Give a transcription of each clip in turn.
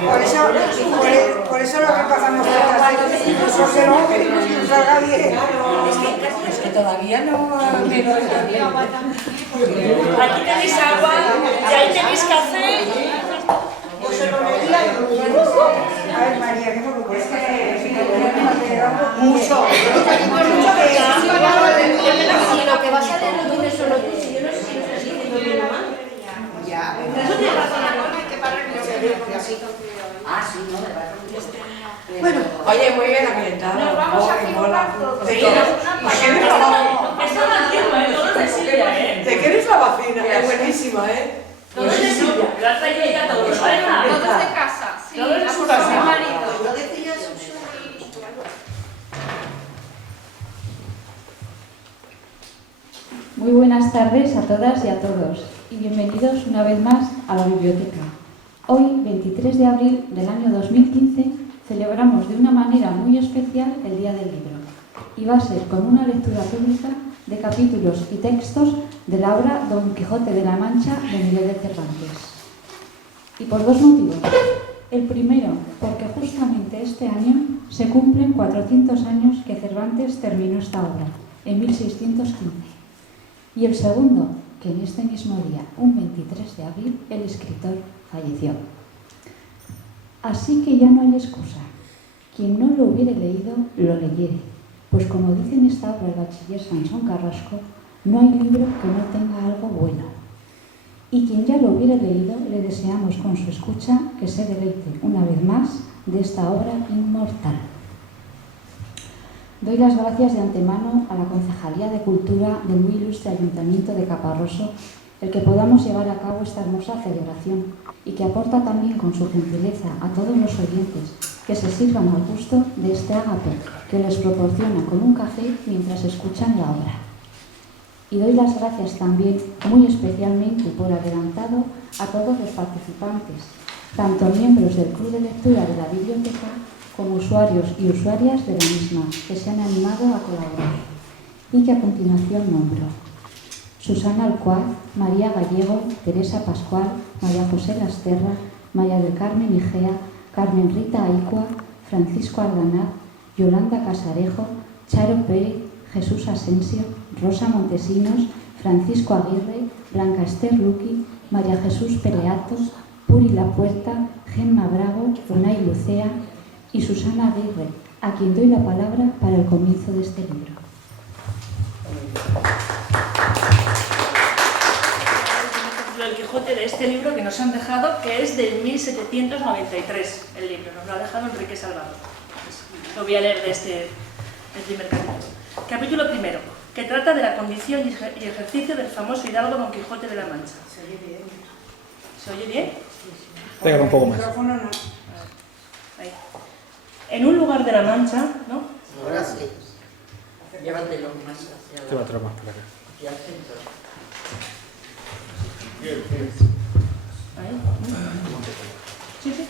Por eso lo repasamos todas las veces, porque luego queremos que nos salga bien. Es que todavía no me lo está bien. Aquí tenéis agua, y ahí tenéis café. Yo se lo leía y a ver, María, ¿qué me ocurre? Es que mucho. Si lo que vas a leer lo tienes solo tú, si yo no sé si lo estás diciendo bien o mal. Ya. Eso tiene razón, hay que parar que se vea así. Ah, sí, no, de verdad. Bueno, Oye, muy bien acreditado. Nos vamos a equivocar todos. ¿te quieres Esto no entiendo, todo de Silvia, ¿Te quieres la vacina? Es buenísima, ¿eh? Todo de Silvia. Lo ha traído ella todo. Todos de casa, sí. Todo en la su cosa casa. de mi marido. Lo decía Suso. Muy buenas tardes a todas y a todos y bienvenidos una vez más a la biblioteca. Hoy, 23 de abril del año 2015, celebramos de una manera muy especial el Día del Libro y va a ser con una lectura pública de capítulos y textos de la obra Don Quijote de la Mancha de Miguel de Cervantes. Y por dos motivos. El primero, porque justamente este año se cumplen 400 años que Cervantes terminó esta obra, en 1615. Y el segundo, que en este mismo día, un 23 de abril, el escritor falleció. Así que ya no hay excusa. Quien no lo hubiere leído, lo leyere. Pues como dice en esta obra el bachiller Sansón Carrasco, no hay libro que no tenga algo bueno. Y quien ya lo hubiere leído, le deseamos con su escucha que se deleite una vez más de esta obra inmortal. Doy las gracias de antemano a la Concejalía de Cultura del muy ilustre Ayuntamiento de Caparroso el que podamos llevar a cabo esta hermosa celebración y que aporta también con su gentileza a todos los oyentes que se sirvan al gusto de este ágape que les proporciona con un café mientras escuchan la obra. Y doy las gracias también, muy especialmente por adelantado, a todos los participantes, tanto miembros del Club de Lectura de la Biblioteca como usuarios y usuarias de la misma, que se han animado a colaborar y que a continuación nombro. Susana Alcuaz, María Gallego, Teresa Pascual, María José Lasterra, María del Carmen Igea, Carmen Rita Aicua, Francisco Ardanaz, Yolanda Casarejo, Charo Pérez, Jesús Asensio, Rosa Montesinos, Francisco Aguirre, Blanca Esther Luqui, María Jesús Pereato, Puri La Puerta, Gemma Bravo, Unai Lucea y Susana Aguirre, a quien doy la palabra para el comienzo de este libro. El Quijote de este libro que nos han dejado, que es del 1793, el libro, nos lo ha dejado Enrique Salvador. Lo voy a leer de el primer capítulo. Capítulo primero, que trata de la condición y ejercicio del famoso hidalgo Don Quijote de la Mancha. Se oye bien. ¿Se oye bien? Pégalo un poco más. El micrófono no. Ahí. En un lugar de la Mancha, ¿no? Ahora sí. Llévatelo más hacia Te va a traer más para acá. y al centro. Ahí. Sí, sí.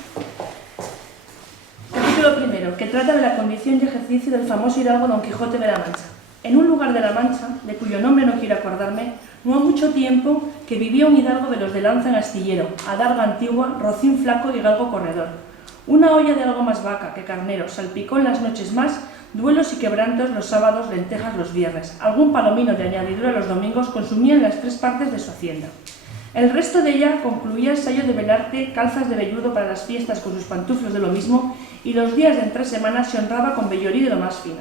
Capítulo primero, que trata de la condición y ejercicio del famoso hidalgo Don Quijote de la Mancha. En un lugar de la Mancha, de cuyo nombre no quiero acordarme, no ha mucho tiempo que vivía un hidalgo de los de lanza en astillero, adarga antigua, rocín flaco y galgo corredor. Una olla de algo más vaca que carnero, salpicón las noches más, duelos y quebrantos los sábados, lentejas los viernes. Algún palomino de añadidura los domingos consumían las 3 partes de su hacienda. El resto de ella concluía el sello de velarte, calzas de velludo para las fiestas con sus pantuflos de lo mismo, y los días de entre semana se honraba con vellorí de lo más fino.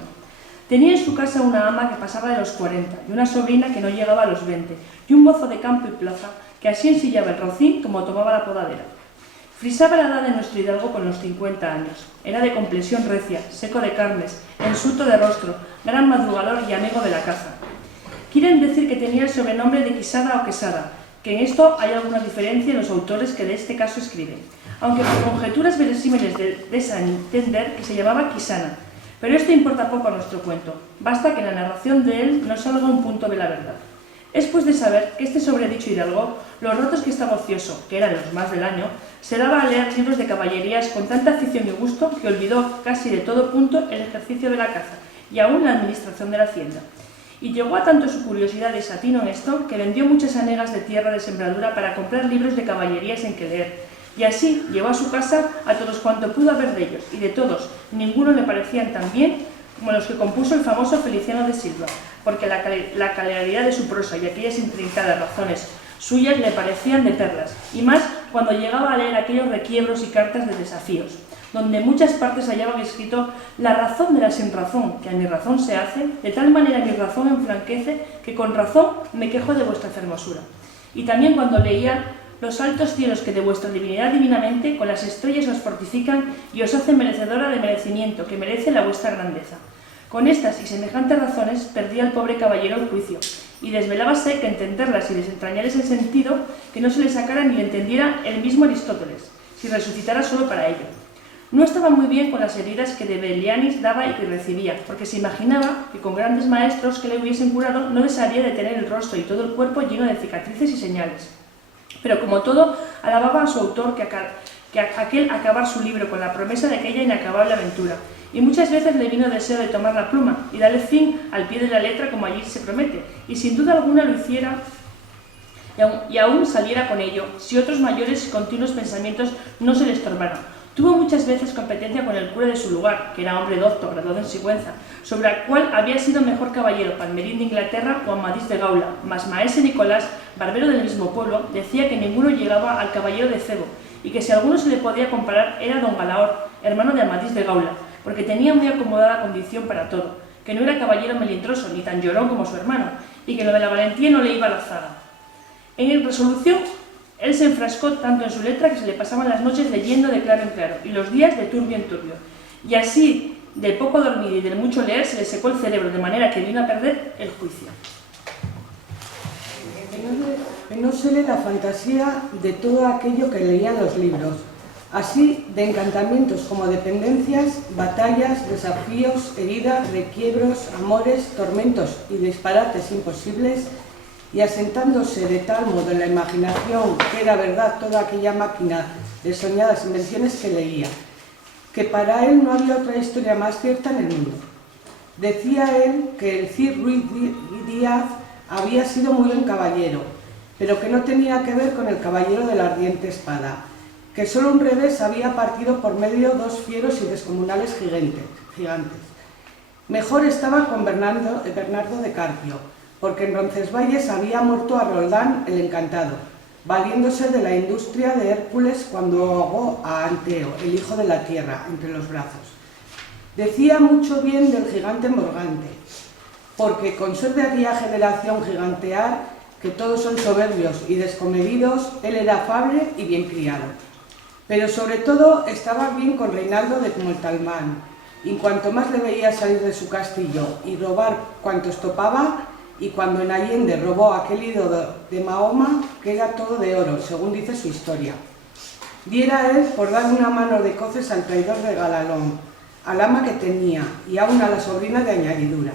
Tenía en su casa una ama que pasaba de los 40 y una sobrina que no llegaba a los 20 y un mozo de campo y plaza que así ensillaba el rocín como tomaba la podadera. Frisaba la edad de nuestro hidalgo con los 50 años. Era de complexión recia, seco de carnes, ensuto de rostro, gran madrugador y amigo de la caza. Quieren decir que tenía el sobrenombre de Quisada o Quesada, que en esto hay alguna diferencia en los autores que de este caso escriben, aunque por conjeturas verosímiles des a entender que se llamaba Quisana. Pero esto importa poco a nuestro cuento, basta que en la narración de él nos salga un punto de la verdad. Es pues de saber que este sobredicho hidalgo, los ratos que estaba ocioso, que eran los más del año, se daba a leer libros de caballerías con tanta afición y gusto que olvidó casi de todo punto el ejercicio de la caza y aún la administración de la hacienda. Y llegó a tanto su curiosidad y satino en esto que vendió muchas hanegas de tierra de sembradura para comprar libros de caballerías en que leer, Y así llevó a su casa a todos cuanto pudo haber de ellos, y de todos ninguno le parecían tan bien como los que compuso el famoso Feliciano de Silva, porque la claridad de su prosa y aquellas intrincadas razones suyas le parecían de perlas, y más cuando llegaba a leer aquellos requiebros y cartas de desafíos, donde en muchas partes hallaban escrito la razón de la sinrazón, que a mi razón se hace, de tal manera mi razón enflanquece, que con razón me quejo de vuestra fermosura. Y también cuando leía los altos cielos que de vuestra divinidad divinamente con las estrellas os fortifican y os hacen merecedora de merecimiento que merece la vuestra grandeza. Con estas y semejantes razones perdía el pobre caballero el juicio, y desvelábase que entenderlas y desentrañarles el sentido que no se le sacara ni le entendiera el mismo Aristóteles, si resucitara solo para ello. No estaba muy bien con las heridas que de Belianis daba y que recibía, porque se imaginaba que con grandes maestros que le hubiesen curado no desearía de tener el rostro y todo el cuerpo lleno de cicatrices y señales. Pero como todo, alababa a su autor que aquel acabar su libro con la promesa de aquella inacabable aventura, y muchas veces le vino deseo de tomar la pluma y darle fin al pie de la letra como allí se promete, y sin duda alguna lo hiciera y aún saliera con ello, si otros mayores y continuos pensamientos no se le estorbaran. Tuvo muchas veces competencia con el cura de su lugar, que era hombre docto, graduado en Sigüenza, sobre el cual había sido mejor caballero Palmerín de Inglaterra o Amadís de Gaula, mas maese Nicolás, barbero del mismo pueblo, decía que ninguno llegaba al caballero de Febo, y que si alguno se le podía comparar era don Galaor, hermano de Amadís de Gaula, porque tenía muy acomodada condición para todo, que no era caballero melindroso ni tan llorón como su hermano, y que lo de la valentía no le iba a la zaga. En resolución, él se enfrascó tanto en su letra que se le pasaban las noches leyendo de claro en claro, y los días de turbio en turbio, y así, de poco dormir y del mucho leer, se le secó el cerebro, de manera que vino a perder el juicio. Penósele la fantasía de todo aquello que leía en los libros, así de encantamientos como dependencias, batallas, desafíos, heridas, requiebros, amores, tormentos y disparates imposibles, y asentándose de tal modo en la imaginación que era verdad toda aquella máquina de soñadas invenciones que leía, que para él no había otra historia más cierta en el mundo. Decía él que el Cid Ruiz Díaz había sido muy buen caballero, pero que no tenía que ver con el caballero de la ardiente espada, que solo un revés había partido por medio dos fieros y descomunales gigantes. Mejor estaba con Bernardo de Carpio, porque en Roncesvalles había muerto a Roldán el Encantado, valiéndose de la industria de Hércules cuando ahogó a Anteo, el hijo de la tierra, entre los brazos. Decía mucho bien del gigante Morgante, porque con ser de aquella generación gigantear, que todos son soberbios y descomedidos, él era afable y bien criado. Pero sobre todo estaba bien con Reinaldo de Montalmán, y cuanto más le veía salir de su castillo y robar cuanto estopaba, y cuando en Allende robó aquel ídolo de Mahoma, que era todo de oro, según dice su historia. Diera él por dar una mano de coces al traidor de Galalón, al ama que tenía, y aún a la sobrina de añadidura.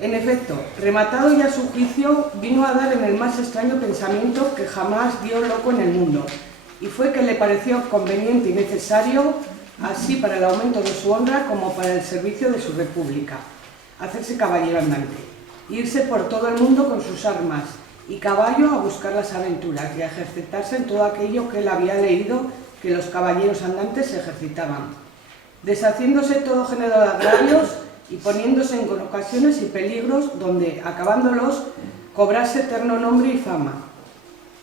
En efecto, rematado ya su juicio, vino a dar en el más extraño pensamiento que jamás dio loco en el mundo, y fue que le pareció conveniente y necesario, así para el aumento de su honra como para el servicio de su república, hacerse caballero andante, irse por todo el mundo con sus armas y caballo a buscar las aventuras y a ejercitarse en todo aquello que él había leído que los caballeros andantes se ejercitaban, deshaciéndose todo género de agravios y poniéndose en ocasiones y peligros donde, acabándolos, cobrase eterno nombre y fama.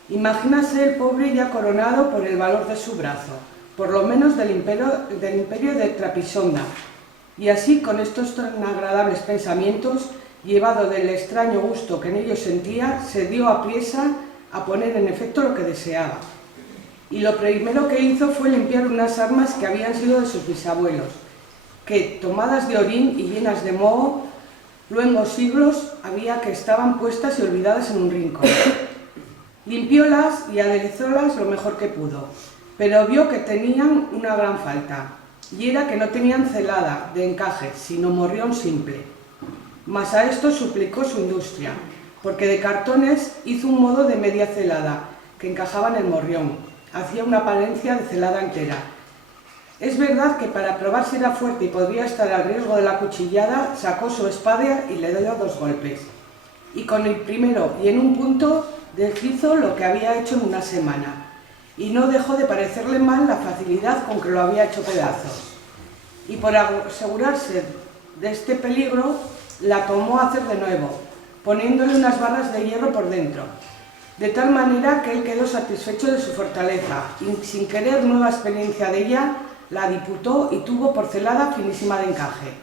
Imagínase el pobre ya coronado por el valor de su brazo, por lo menos del imperio de Trapisonda, y así con estos tan agradables pensamientos, llevado del extraño gusto que en ellos sentía, se dio apriesa a poner en efecto lo que deseaba. Y lo primero que hizo fue limpiar unas armas que habían sido de sus bisabuelos, que, tomadas de orín y llenas de moho, luengos siglos había que estaban puestas y olvidadas en un rincón. Limpiólas y aderezólas lo mejor que pudo, pero vio que tenían una gran falta, y era que no tenían celada de encaje, sino morrión simple. Mas a esto suplicó su industria, porque de cartones hizo un modo de media celada, que encajaba en el morrión, hacía una apariencia de celada entera. Es verdad que para probar si era fuerte y podría estar al riesgo de la cuchillada, sacó su espada y le dio 2 golpes. Y con el primero y en un punto deshizo lo que había hecho en una semana. y no dejó de parecerle mal la facilidad con que lo había hecho pedazos. Y por asegurarse de este peligro, la tomó a hacer de nuevo, poniéndole unas barras de hierro por dentro, de tal manera que él quedó satisfecho de su fortaleza, y sin querer nueva experiencia de ella, la diputó y tuvo porcelada finísima de encaje.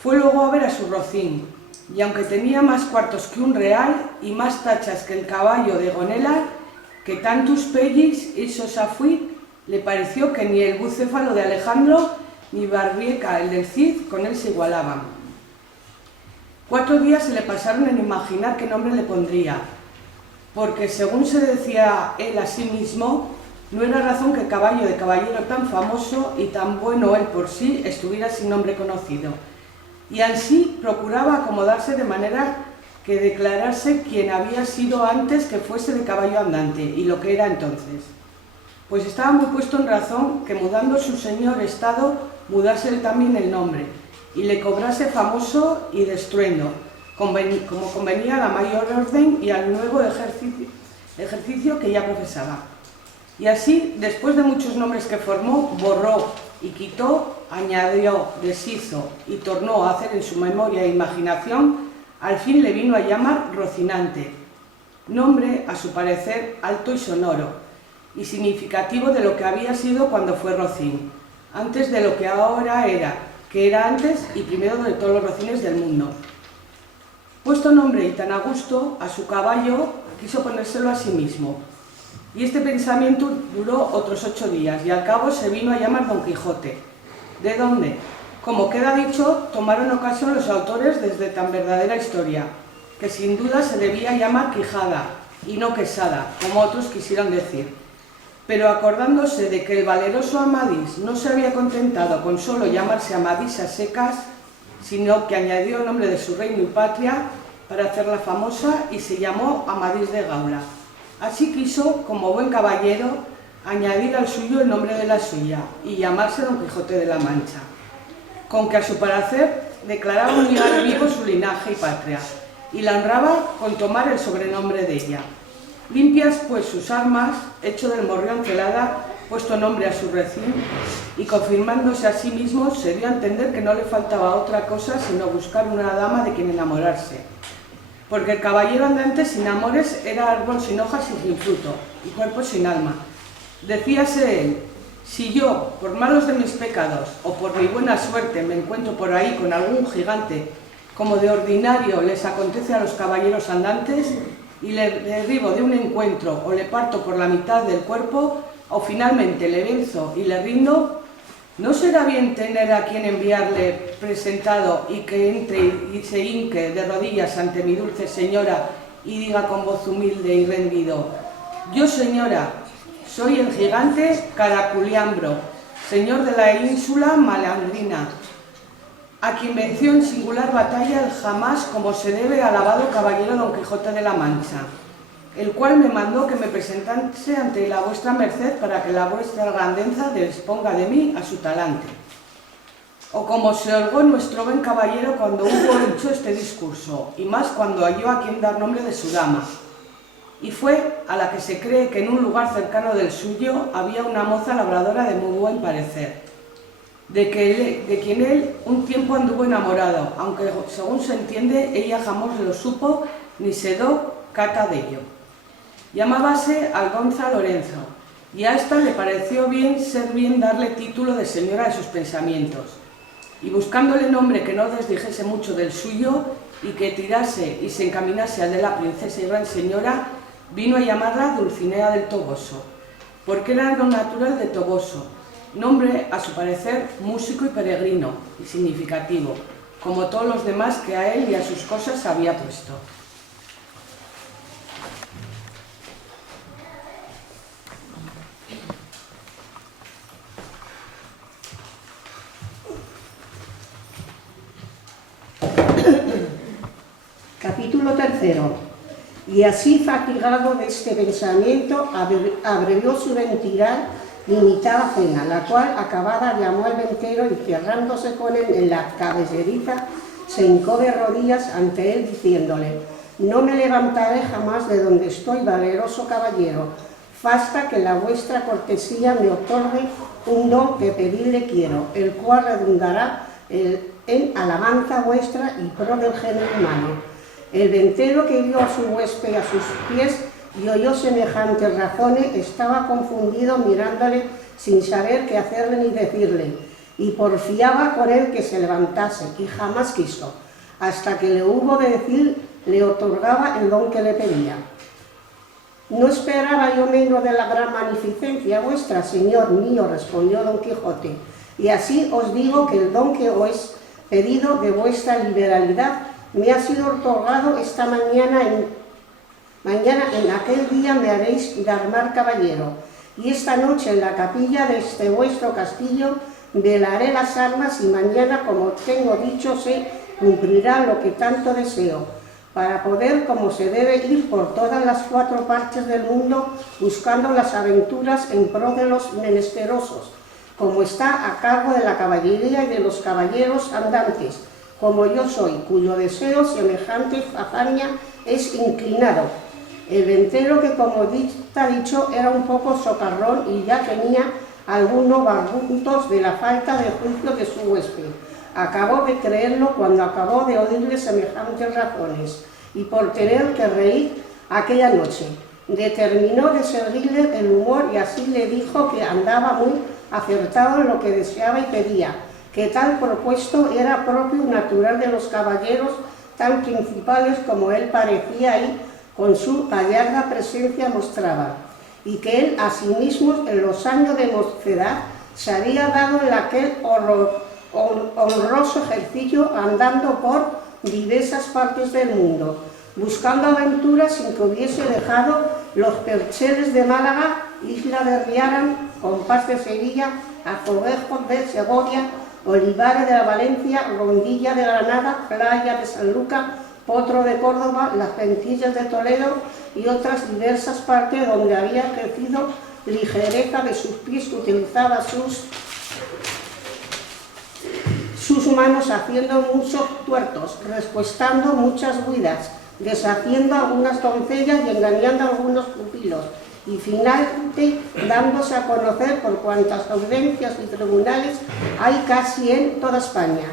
Fue luego a ver a su rocín, y aunque tenía más cuartos que un real y más tachas que el caballo de Gonela, que tantus pellis hizo Safuit, le pareció que ni el bucéfalo de Alejandro ni Barbieca, el del Cid, con él se igualaban. 4 días se le pasaron en imaginar qué nombre le pondría, porque según se decía él a sí mismo, no era razón que caballo de caballero tan famoso y tan bueno él por sí estuviera sin nombre conocido, y así procuraba acomodarse de manera que declarase quién había sido antes que fuese de caballo andante y lo que era entonces. Pues estaba muy puesto en razón que mudando su señor estado, mudase él también el nombre, y le cobrase famoso y de estruendo, como convenía a la mayor orden y al nuevo ejercicio que ya profesaba. Y así, después de muchos nombres que formó, borró y quitó, añadió, deshizo y tornó a hacer en su memoria e imaginación, al fin le vino a llamar Rocinante, nombre, a su parecer, alto y sonoro, y significativo de lo que había sido cuando fue rocín, antes de lo que ahora era, que era antes y primero de todos los rocines del mundo. Puesto nombre y tan a gusto, a su caballo quiso ponérselo a sí mismo, y este pensamiento duró otros 8 días, y al cabo se vino a llamar Don Quijote, de donde, como queda dicho, tomaron ocasión los autores desde tan verdadera historia, que sin duda se debía llamar Quijada, y no Quesada, como otros quisieron decir. Pero acordándose de que el valeroso Amadís no se había contentado con solo llamarse Amadís a secas, sino que añadió el nombre de su reino y patria para hacerla famosa y se llamó Amadís de Gaula. Así quiso, como buen caballero, añadir al suyo el nombre de la suya y llamarse Don Quijote de la Mancha, con que a su parecer declaraba unir vivo su linaje y patria, y la honraba con tomar el sobrenombre de ella. Limpias pues sus armas, hecho del morrión celada, puesto nombre a su rocín, y confirmándose a sí mismo, se dio a entender que no le faltaba otra cosa sino buscar una dama de quien enamorarse, porque el caballero andante sin amores era árbol sin hojas y sin fruto, y cuerpo sin alma. Decíase él: si yo, por malos de mis pecados o por mi buena suerte, me encuentro por ahí con algún gigante, como de ordinario les acontece a los caballeros andantes, y le derribo de un encuentro o le parto por la mitad del cuerpo, o finalmente le venzo y le rindo, ¿no será bien tener a quien enviarle presentado y que entre y se hinque de rodillas ante mi dulce señora y diga con voz humilde y rendido: yo, señora, soy el gigante Caraculiambro, señor de la ínsula Malandrina, a quien venció en singular batalla el jamás como se debe alabado caballero Don Quijote de la Mancha, el cual me mandó que me presentase ante la vuestra merced para que la vuestra grandeza disponga de mí a su talante. O como se holgó nuestro buen caballero cuando hubo hecho este discurso, y más cuando halló a quien dar nombre de su dama. Y fue a la que se cree que en un lugar cercano del suyo había una moza labradora de muy buen parecer, de quien él un tiempo anduvo enamorado, aunque según se entiende ella jamás lo supo ni se dio cata de ello. Llamábase Aldonza Lorenzo, y a esta le pareció ser bien darle título de señora de sus pensamientos, y buscándole nombre que no desdijese mucho del suyo y que tirase y se encaminase al de la princesa y gran señora, vino a llamarla Dulcinea del Toboso, porque era lo natural de Toboso, nombre a su parecer músico y peregrino y significativo, como todos los demás que a él y a sus cosas había puesto. Capítulo 3. Y así, fatigado de este pensamiento, abrevió su mentira limitada cena, la cual acabada llamó al ventero y cerrándose con él en la cabelleriza, se hincó de rodillas ante él diciéndole: no me levantaré jamás de donde estoy, valeroso caballero, basta que la vuestra cortesía me otorgue un don que pedirle quiero, el cual redundará en alabanza vuestra y pro del género humano. El ventero que vio a su huésped a sus pies y oyó semejantes razones estaba confundido mirándole sin saber qué hacerle ni decirle, y porfiaba con él que se levantase, y jamás quiso. Hasta que le hubo de decir, le otorgaba el don que le pedía. No esperaba yo menos de la gran magnificencia vuestra, señor mío, respondió Don Quijote, y así os digo que el don que os he pedido de vuestra liberalidad me ha sido otorgado esta mañana. En aquel día me haréis armar caballero, y esta noche en la capilla de este vuestro castillo velaré las armas, y mañana, como tengo dicho, se cumplirá lo que tanto deseo, para poder, como se debe, ir por todas las 4 partes del mundo buscando las aventuras en pro de los menesterosos, como está a cargo de la caballería y de los caballeros andantes, como yo soy, cuyo deseo semejante hazaña es inclinado. El ventero, que como está dicho, era un poco socarrón y ya tenía algunos barruntos de la falta de juicio de su huésped, acabó de creerlo cuando acabó de oírle semejantes razones, y por tener que reír aquella noche, determinó de seguirle el humor, y así le dijo que andaba muy acertado en lo que deseaba y pedía, que tal propuesto era propio y natural de los caballeros tan principales como él parecía y con su gallarda presencia mostraba, y que él asimismo en los años de mocedad se había dado en aquel honroso ejercicio andando por diversas partes del mundo, buscando aventuras sin que hubiese dejado los percheles de Málaga, Isla de Riarán, Compás de Sevilla, Azovejos de Segovia, Olivares de la Valencia, Rondilla de Granada, Playa de San Lucas, Potro de Córdoba, las Ventillas de Toledo y otras diversas partes donde había crecido ligereza de sus pies, que utilizaba sus manos haciendo muchos tuertos, respuestando muchas huidas, deshaciendo algunas doncellas y engañando a algunos pupilos, y finalmente dándose a conocer por cuantas audiencias y tribunales hay casi en toda España,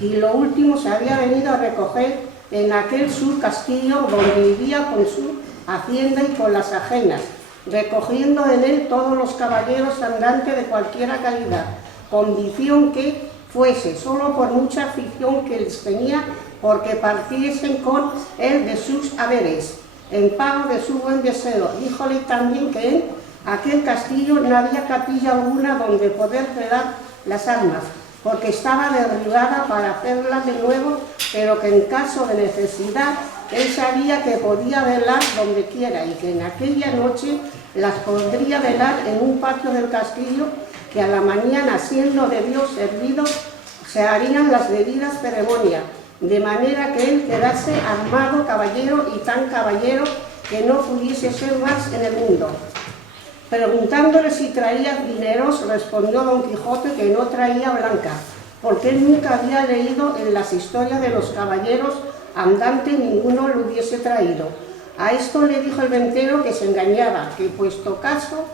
y lo último se había venido a recoger en aquel su castillo donde vivía con su hacienda y con las ajenas, recogiendo en él todos los caballeros andantes de cualquiera calidad, condición que fuese solo por mucha afición que les tenía, porque partiesen con él de sus haberes, en pago de su buen deseo. Díjole también que en aquel castillo no había capilla alguna donde poder fregar las armas, porque estaba derribada para hacerlas de nuevo, pero que en caso de necesidad él sabía que podía velar donde quiera, y que en aquella noche las podría velar en un patio del castillo, que a la mañana, siendo de Dios servido, se harían las debidas ceremonias, de manera que él quedase armado caballero, y tan caballero que no pudiese ser más en el mundo. Preguntándole si traía dineros, respondió Don Quijote que no traía blanca, porque él nunca había leído en las historias de los caballeros andantes ninguno lo hubiese traído. A esto le dijo el ventero que se engañaba, que puesto caso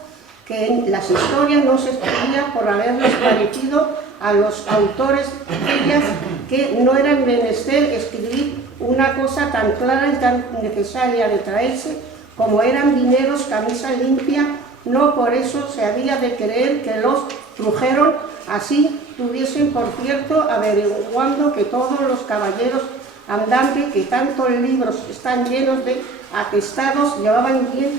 que en las historias no se escribía por haberles parecido a los autores de ellas, que no era menester escribir una cosa tan clara y tan necesaria de traerse como eran dineros, camisa limpia, no por eso se había de creer que los trujeron, así tuviesen por cierto averiguando que todos los caballeros andantes, que tantos libros están llenos de atestados, llevaban bien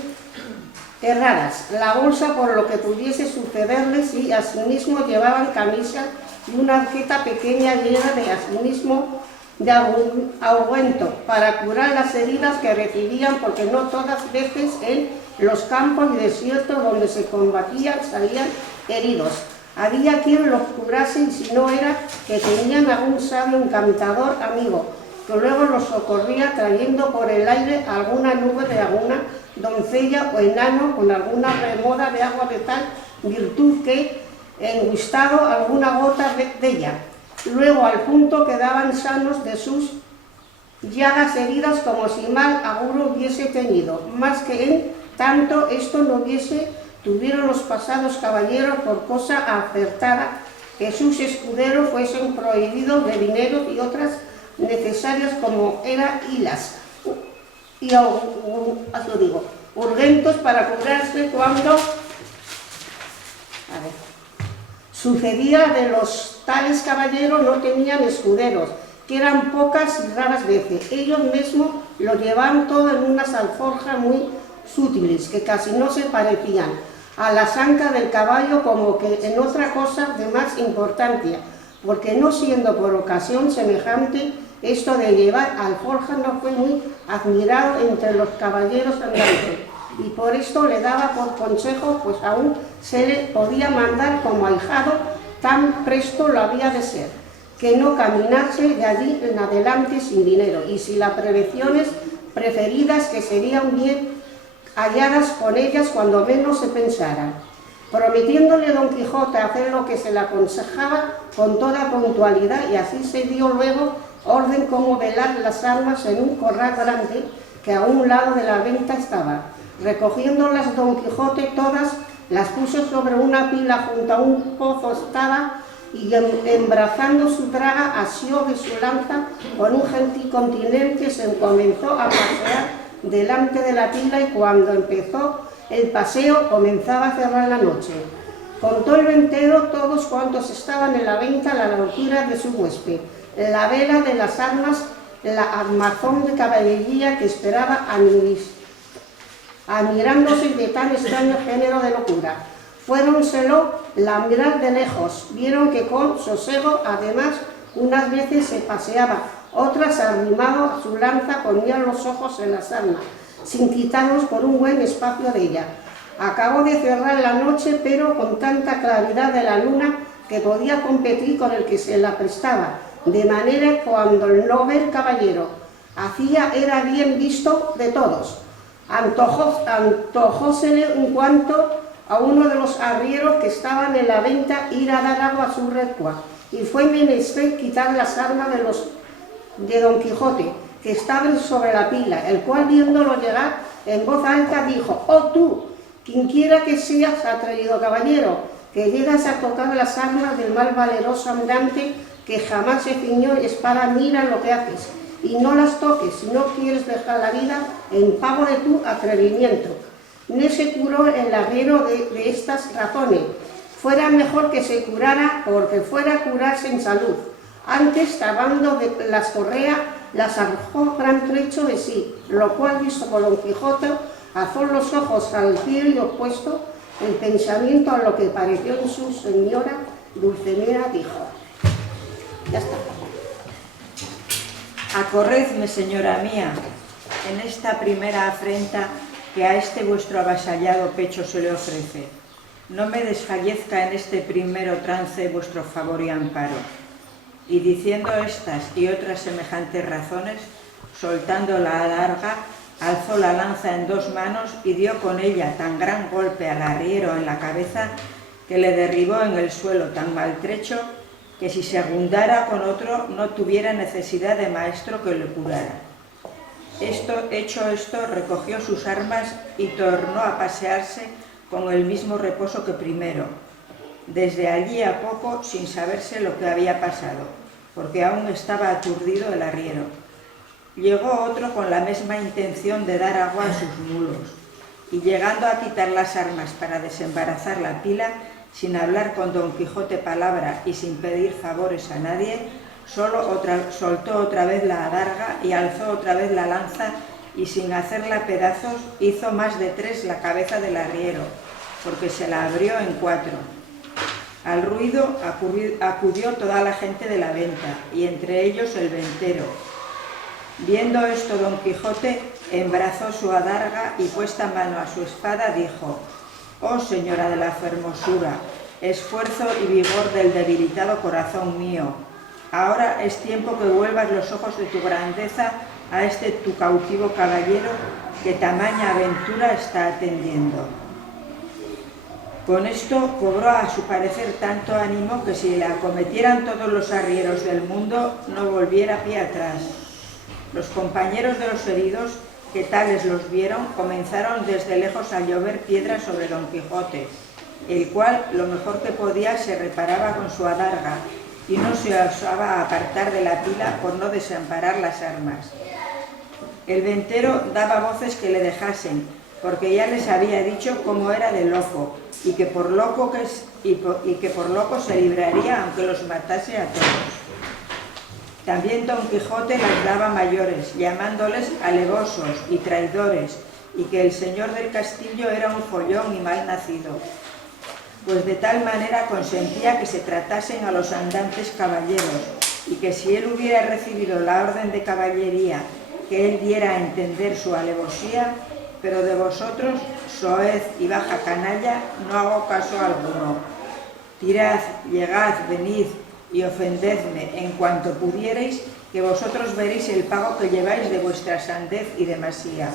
erradas la bolsa por lo que pudiese sucederles, y asimismo llevaban camisa y una arqueta pequeña llena de asimismo de ungüento para curar las heridas que recibían, porque no todas veces en los campos y desiertos donde se combatían salían heridos. Había quien los curase, y si no era que tenían algún sabio encantador amigo, que luego los socorría trayendo por el aire alguna nube de alguna doncella o enano con alguna remoda de agua de tal virtud que engustado alguna gota de ella. Luego al punto quedaban sanos de sus llagas heridas, como si mal aguro hubiese tenido, más que en tanto esto no hubiese, tuvieron los pasados caballeros por cosa acertada que sus escuderos fuesen prohibidos de dinero y otras necesarias como eran hilas y urgentos para curarse cuando sucedía de los tales caballeros no tenían escuderos, que eran pocas y raras veces. Ellos mismos lo llevaban todo en unas alforjas muy sutiles, que casi no se parecían a las ancas del caballo como que en otra cosa de más importancia, porque no siendo por ocasión semejante, esto de llevar alforjas no fue muy admirado entre los caballeros andantes, y por esto le daba por consejo, pues aún se le podía mandar como ahijado, tan presto lo había de ser, que no caminase de allí en adelante sin dinero, y si las prevenciones preferidas que serían bien halladas con ellas cuando menos se pensara. Prometiéndole Don Quijote hacer lo que se le aconsejaba con toda puntualidad, y así se dio luego orden como velar las armas en un corral grande que a un lado de la venta estaba. Recogiéndolas Don Quijote todas, las puso sobre una pila junto a un pozo estaba, y embrazando su draga asió de su lanza con un gentil continente, se comenzó a pasear delante de la pila, y cuando empezó el paseo comenzaba a cerrar la noche. Contó el ventero todos cuantos estaban en la venta la locura de su huésped, la vela de las armas, la armazón de caballería que esperaba admirándose de tan extraño género de locura. Fuéronselo la mirar de lejos, vieron que con sosego, además, unas veces se paseaba, otras arrimado a su lanza ponía los ojos en las armas, sin quitarlos por un buen espacio de ella. Acabó de cerrar la noche, pero con tanta claridad de la luna que podía competir con el que se la prestaba, de manera que cuando el novel caballero hacía era bien visto de todos. Antojósele un cuanto a uno de los arrieros que estaban en la venta ir a dar agua a su recua, y fue menester quitar las armas de Don Quijote, que estaban sobre la pila, el cual viéndolo llegar en voz alta dijo: «Oh tú, quienquiera que seas atrevido caballero, que llegas a tocar las armas del más valeroso andante que jamás se ciñó espada, mira lo que haces, y no las toques si no quieres dejar la vida en pago de tu atrevimiento». No se curó el arriero de estas razones. Fuera mejor que se curara, porque fuera a curarse en salud. Antes, tabando de las correas, las arrojó gran trecho de sí, lo cual, visto por Don Quijote, alzó los ojos al cielo y opuesto el pensamiento a lo que pareció en su señora Dulcinea, dijo: ya está. Acorredme, señora mía, en esta primera afrenta que a este vuestro avasallado pecho se le ofrece. No me desfallezca en este primero trance vuestro favor y amparo. Y diciendo estas y otras semejantes razones, soltando la adarga, alzó la lanza en dos manos y dio con ella tan gran golpe al arriero en la cabeza que le derribó en el suelo tan maltrecho que si se agundara con otro no tuviera necesidad de maestro que le curara. Hecho esto, recogió sus armas y tornó a pasearse con el mismo reposo que primero, desde allí a poco sin saberse lo que había pasado, porque aún estaba aturdido el arriero. Llegó otro con la misma intención de dar agua a sus mulos, y llegando a quitar las armas para desembarazar la pila, sin hablar con Don Quijote palabra y sin pedir favores a nadie, soltó otra vez la adarga y alzó otra vez la lanza, y sin hacerla pedazos hizo más de 3 la cabeza del arriero, porque se la abrió en 4. Al ruido acudió toda la gente de la venta, y entre ellos el ventero. Viendo esto Don Quijote embrazó su adarga y puesta mano a su espada dijo: «Oh señora de la fermosura, esfuerzo y vigor del debilitado corazón mío, ahora es tiempo que vuelvas los ojos de tu grandeza a este tu cautivo caballero que tamaña aventura está atendiendo». Con esto cobró a su parecer tanto ánimo que si le acometieran todos los arrieros del mundo no volviera pie atrás. Los compañeros de los heridos, que tales los vieron, comenzaron desde lejos a llover piedras sobre Don Quijote, el cual, lo mejor que podía, se reparaba con su adarga y no se osaba apartar de la pila por no desamparar las armas. El ventero daba voces que le dejasen, porque ya les había dicho cómo era de loco, y que por loco se libraría aunque los matase a todos. También Don Quijote las daba mayores, llamándoles alevosos y traidores, y que el señor del castillo era un follón y mal nacido, pues de tal manera consentía que se tratasen a los andantes caballeros, y que si él hubiera recibido la orden de caballería, que él diera a entender su alevosía, pero de vosotros, soez y baja canalla, no hago caso alguno. Tirad, llegad, venid y ofendedme en cuanto pudierais, que vosotros veréis el pago que lleváis de vuestra sandez y demasía.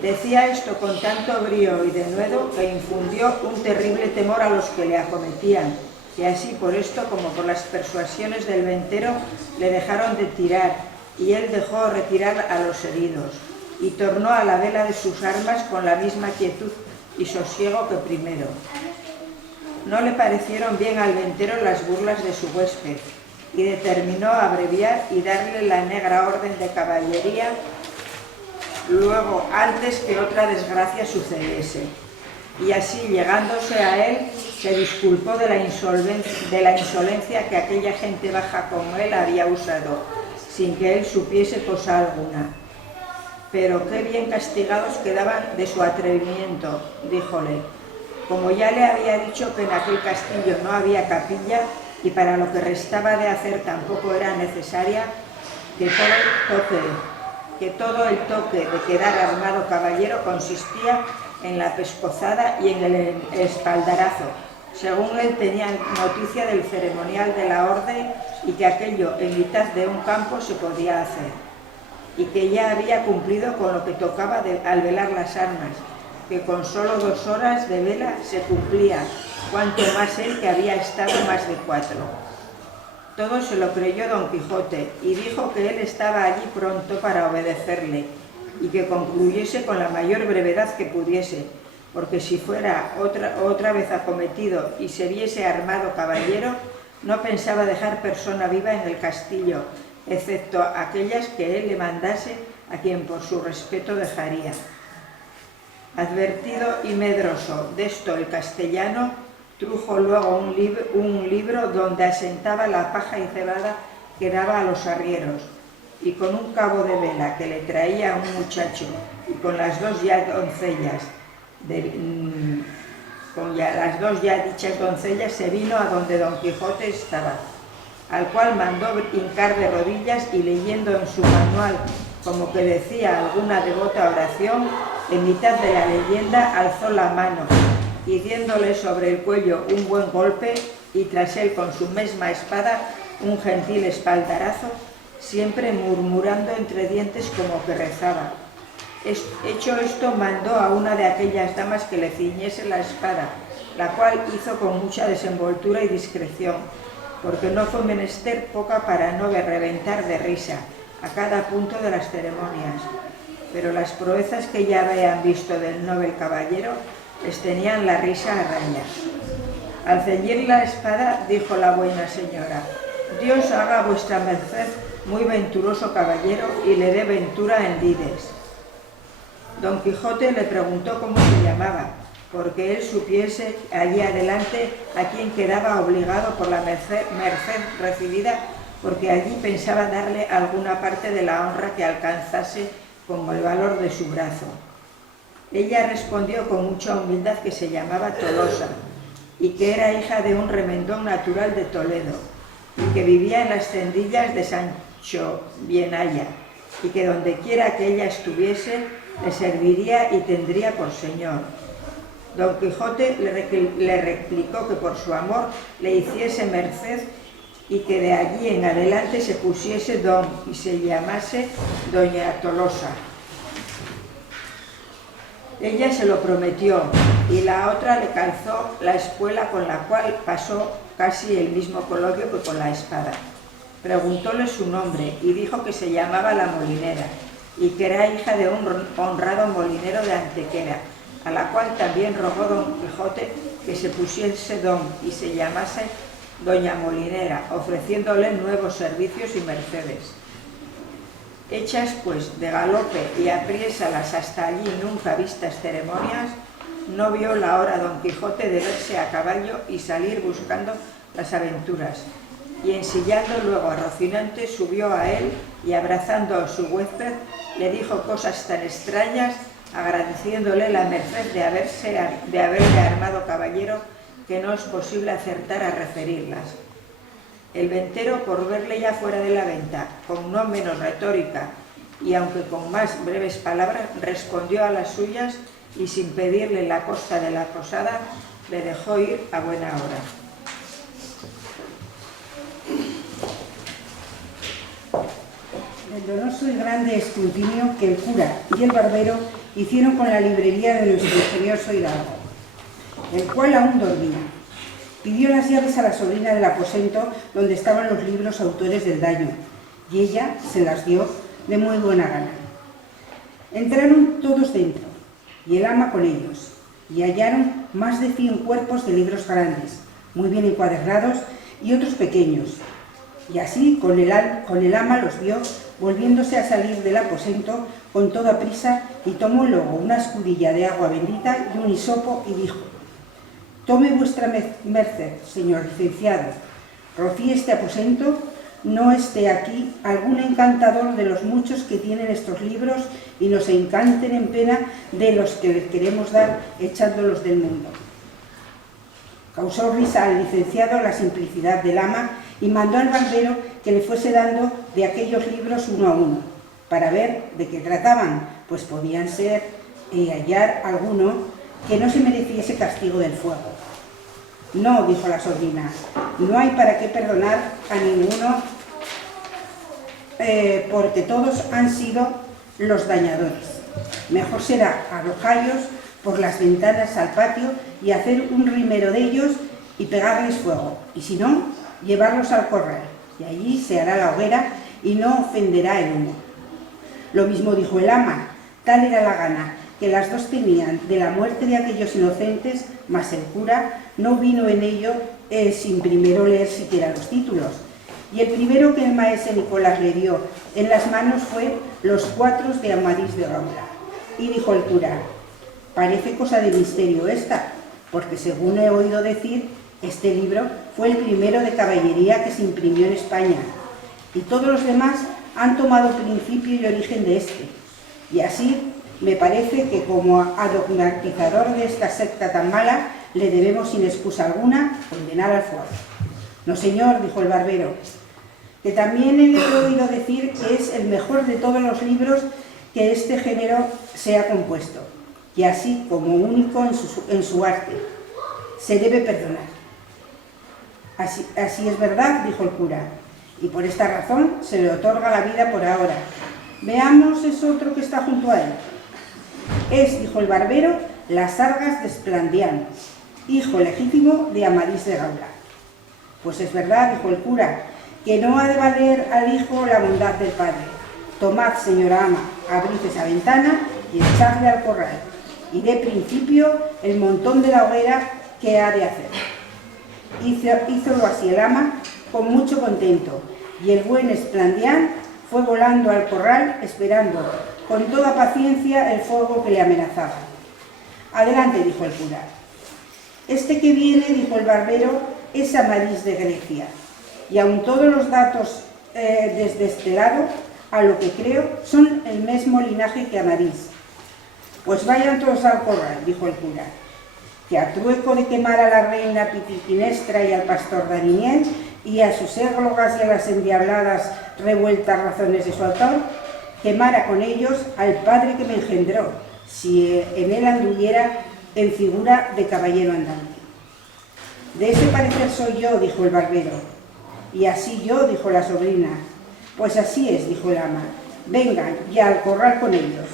Decía esto con tanto brío y denuedo que infundió un terrible temor a los que le acometían, que así por esto como por las persuasiones del ventero le dejaron de tirar, y él dejó retirar a los heridos, y tornó a la vela de sus armas con la misma quietud y sosiego que primero. No le parecieron bien al ventero las burlas de su huésped, y determinó abreviar y darle la negra orden de caballería luego antes que otra desgracia sucediese. Y así, llegándose a él, se disculpó de la insolencia que aquella gente baja como él había usado, sin que él supiese cosa alguna. Pero qué bien castigados quedaban de su atrevimiento, díjole. Como ya le había dicho que en aquel castillo no había capilla, y para lo que restaba de hacer tampoco era necesaria, que todo el toque de quedar armado caballero consistía en la pescozada y en el espaldarazo, según él tenía noticia del ceremonial de la orden, y que aquello en mitad de un campo se podía hacer, y que ya había cumplido con lo que tocaba al velar las armas, que con solo 2 horas de vela se cumplía, cuanto más él que había estado más de 4. Todo se lo creyó Don Quijote, y dijo que él estaba allí pronto para obedecerle, y que concluyese con la mayor brevedad que pudiese, porque si fuera otra vez acometido y se viese armado caballero, no pensaba dejar persona viva en el castillo, excepto aquellas que él le mandase, a quien por su respeto dejaría. Advertido y medroso de esto el castellano, trujo luego un libro donde asentaba la paja y cebada que daba a los arrieros, y con un cabo de vela que le traía un muchacho, y con las 2 ya doncellas, las 2 ya dichas doncellas, se vino a donde Don Quijote estaba, al cual mandó hincar de rodillas, y leyendo en su manual como que decía alguna devota oración, en mitad de la leyenda alzó la mano, y diéndole sobre el cuello un buen golpe, y tras él con su misma espada un gentil espaldarazo, siempre murmurando entre dientes como que rezaba. Hecho esto, mandó a una de aquellas damas que le ciñese la espada, la cual hizo con mucha desenvoltura y discreción, porque no fue menester poca para no reventar de risa a cada punto de las ceremonias. Pero las proezas que ya habían visto del noble caballero les tenían la risa a rayas. Al ceñir la espada, dijo la buena señora: Dios haga a vuestra merced muy venturoso caballero y le dé ventura en lides. Don Quijote le preguntó cómo se llamaba, porque él supiese allí adelante a quien quedaba obligado por la merced recibida, porque allí pensaba darle alguna parte de la honra que alcanzase como el valor de su brazo. Ella respondió con mucha humildad que se llamaba Tolosa, y que era hija de un remendón natural de Toledo, y que vivía en las tendillas de Sancho Bienaya, y que donde quiera que ella estuviese, le serviría y tendría por señor. Don Quijote le replicó que por su amor le hiciese merced, y que de allí en adelante se pusiese don y se llamase Doña Tolosa. Ella se lo prometió, y la otra le calzó la espuela, con la cual pasó casi el mismo coloquio que con la espada. Preguntóle su nombre, y dijo que se llamaba La Molinera, y que era hija de un honrado molinero de Antequera, a la cual también rogó don Quijote que se pusiese don y se llamase doña Molinera, ofreciéndole nuevos servicios y mercedes. Hechas pues de galope y apriésalas hasta allí nunca vistas ceremonias, no vio la hora don Quijote de verse a caballo y salir buscando las aventuras, y ensillando luego a Rocinante subió a él y abrazando a su huésped le dijo cosas tan extrañas, agradeciéndole la merced de haberle armado caballero, que no es posible acertar a referirlas. El ventero, por verle ya fuera de la venta, con no menos retórica y aunque con más breves palabras, respondió a las suyas y sin pedirle la costa de la posada, le dejó ir a buena hora. El donoso y grande escrutinio que el cura y el barbero hicieron con la librería de nuestro ingenioso hidalgo, el cual aún dormía. Pidió las llaves a la sobrina del aposento donde estaban los libros autores del daño, y ella se las dio de muy buena gana. Entraron todos dentro, y el ama con ellos, y hallaron más de 100 cuerpos de libros grandes, muy bien encuadernados, y otros pequeños. Y así con el ama los vio, volviéndose a salir del aposento con toda prisa, y tomó luego una escudilla de agua bendita y un hisopo, y dijo: «Tome vuestra merced, señor licenciado, rocíe este aposento, no esté aquí algún encantador de los muchos que tienen estos libros y nos encanten en pena de los que les queremos dar echándolos del mundo». Causó risa al licenciado la simplicidad del ama y mandó al barbero que le fuese dando de aquellos libros uno a uno, para ver de qué trataban, pues podían ser hallar alguno que no se mereciese castigo del fuego. «No», dijo la sobrina, «no hay para qué perdonar a ninguno, porque todos han sido los dañadores. Mejor será arrojarlos por las ventanas al patio y hacer un rimero de ellos y pegarles fuego, y si no, llevarlos al corral, y allí se hará la hoguera y no ofenderá el humo». Lo mismo dijo el ama, tal era la gana que las dos tenían de la muerte de aquellos inocentes, mas el cura no vino en ello sin primero leer siquiera los títulos. Y el primero que el maese Nicolás le dio en las manos fue Los cuatros de Amadís de Gaula. Y dijo el cura: «Parece cosa de misterio esta, porque según he oído decir, este libro fue el primero de caballería que se imprimió en España, y todos los demás han tomado principio y origen de este. Y así me parece que como adogmatizador de esta secta tan mala, le debemos sin excusa alguna condenar al fuego». «No, señor», dijo el barbero, «que también le he oído decir que es el mejor de todos los libros que este género se ha compuesto, y así como único en su arte, se debe perdonar». Así es verdad», dijo el cura, «y por esta razón se le otorga la vida por ahora. Veamos ese otro que está junto a él». «Es», dijo el barbero, «Las Sargas de Esplandián, hijo legítimo de Amadís de Gaula». «Pues es verdad», dijo el cura, «que no ha de valer al hijo la bondad del padre. Tomad, señora ama, abrid esa ventana y echadle al corral, y dé principio el montón de la hoguera que ha de hacer». Hízolo así el ama con mucho contento, y el buen Esplandián fue volando al corral esperando con toda paciencia el fuego que le amenazaba. «Adelante», dijo el cura. «Este que viene», dijo el barbero, «es Amadís de Grecia, y aun todos los datos desde este lado, a lo que creo, son el mismo linaje que Amadís». «Pues vayan todos al corral», dijo el cura, «que a trueco de quemar a la reina Pitiquinestra y al pastor Daniniel y a sus églogas y a las endiabladas revueltas razones de su autor, quemara con ellos al padre que me engendró, si en él anduviera en figura de caballero andante». «De ese parecer soy yo», dijo el barbero. «Y así yo», dijo la sobrina. «Pues así es», dijo el ama. «Vengan ya al corral con ellos».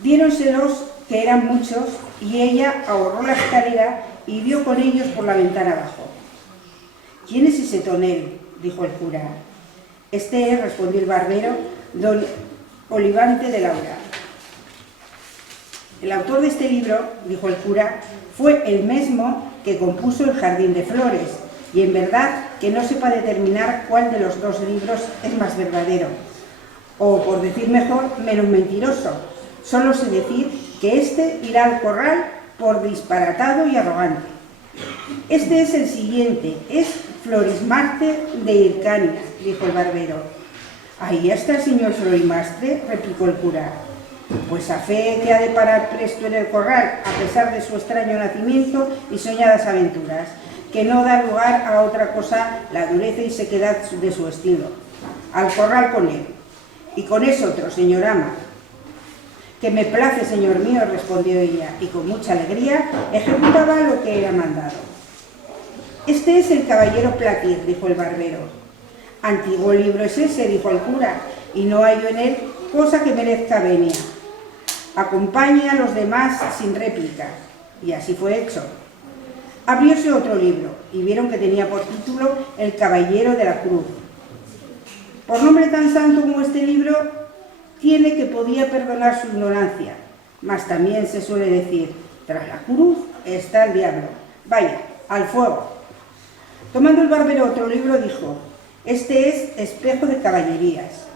Diéronselos, que eran muchos, y ella ahorró la escalera y vio con ellos por la ventana abajo. «¿Quién es ese tonel?», dijo el cura. «Este es», respondió el barbero, Olivante de Laura. El autor de este libro, dijo el cura, fue el mismo que compuso El jardín de flores, y en verdad que no sepa determinar cuál de los dos libros es más verdadero, o por decir mejor, menos mentiroso. Solo sé decir que este irá al corral por disparatado y arrogante. Este es el siguiente, es Florismarte de Hircania, dijo el barbero. Ahí está el señor Florismarte, replicó el cura. Pues a fe que ha de parar presto en el corral, a pesar de su extraño nacimiento y soñadas aventuras, que no da lugar a otra cosa la dureza y sequedad de su estilo. Al corral con él. Y con eso otro, señor ama. Que me place, señor mío, respondió ella, y con mucha alegría ejecutaba lo que era mandado. Este es el caballero Platir, dijo el barbero. Antiguo libro es ese, dijo el cura, y no hallo en él cosa que merezca venia. Acompañe a los demás sin réplica. Y así fue hecho. Abrióse otro libro, y vieron que tenía por título El caballero de la cruz. Por nombre tan santo como este libro, tiene que podía perdonar su ignorancia, mas también se suele decir, tras la cruz está el diablo. Vaya, al fuego. Tomando el barbero otro libro, dijo, este es Espejo de Caballerías.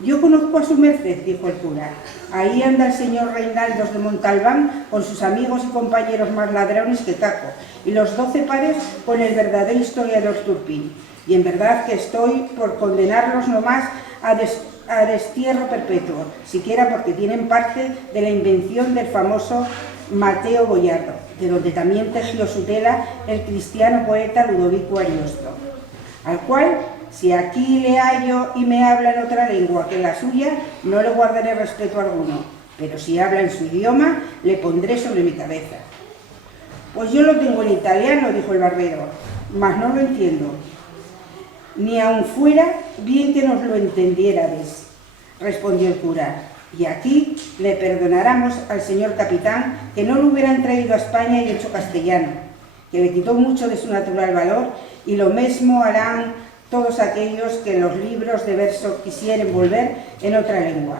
Yo conozco a su merced, dijo el cura. Ahí anda el señor Reinaldos de Montalbán con sus amigos y compañeros más ladrones que Caco, y los 12 pares con el verdadero historiador Turpín. Y en verdad que estoy por condenarlos nomás a destierro perpetuo, siquiera porque tienen parte de la invención del famoso Mateo Boyardo, de donde también tejió su tela el cristiano poeta Ludovico Ariosto, al cual, si aquí le hallo y me habla en otra lengua que la suya, no le guardaré respeto alguno, pero si habla en su idioma, le pondré sobre mi cabeza. Pues yo lo tengo en italiano, dijo el barbero, mas no lo entiendo. Ni aun fuera bien que nos lo entendiérades, respondió el cura. Y aquí le perdonáramos al señor capitán que no lo hubieran traído a España y hecho castellano, que le quitó mucho de su natural valor, y lo mismo harán todos aquellos que los libros de verso quisieren volver en otra lengua,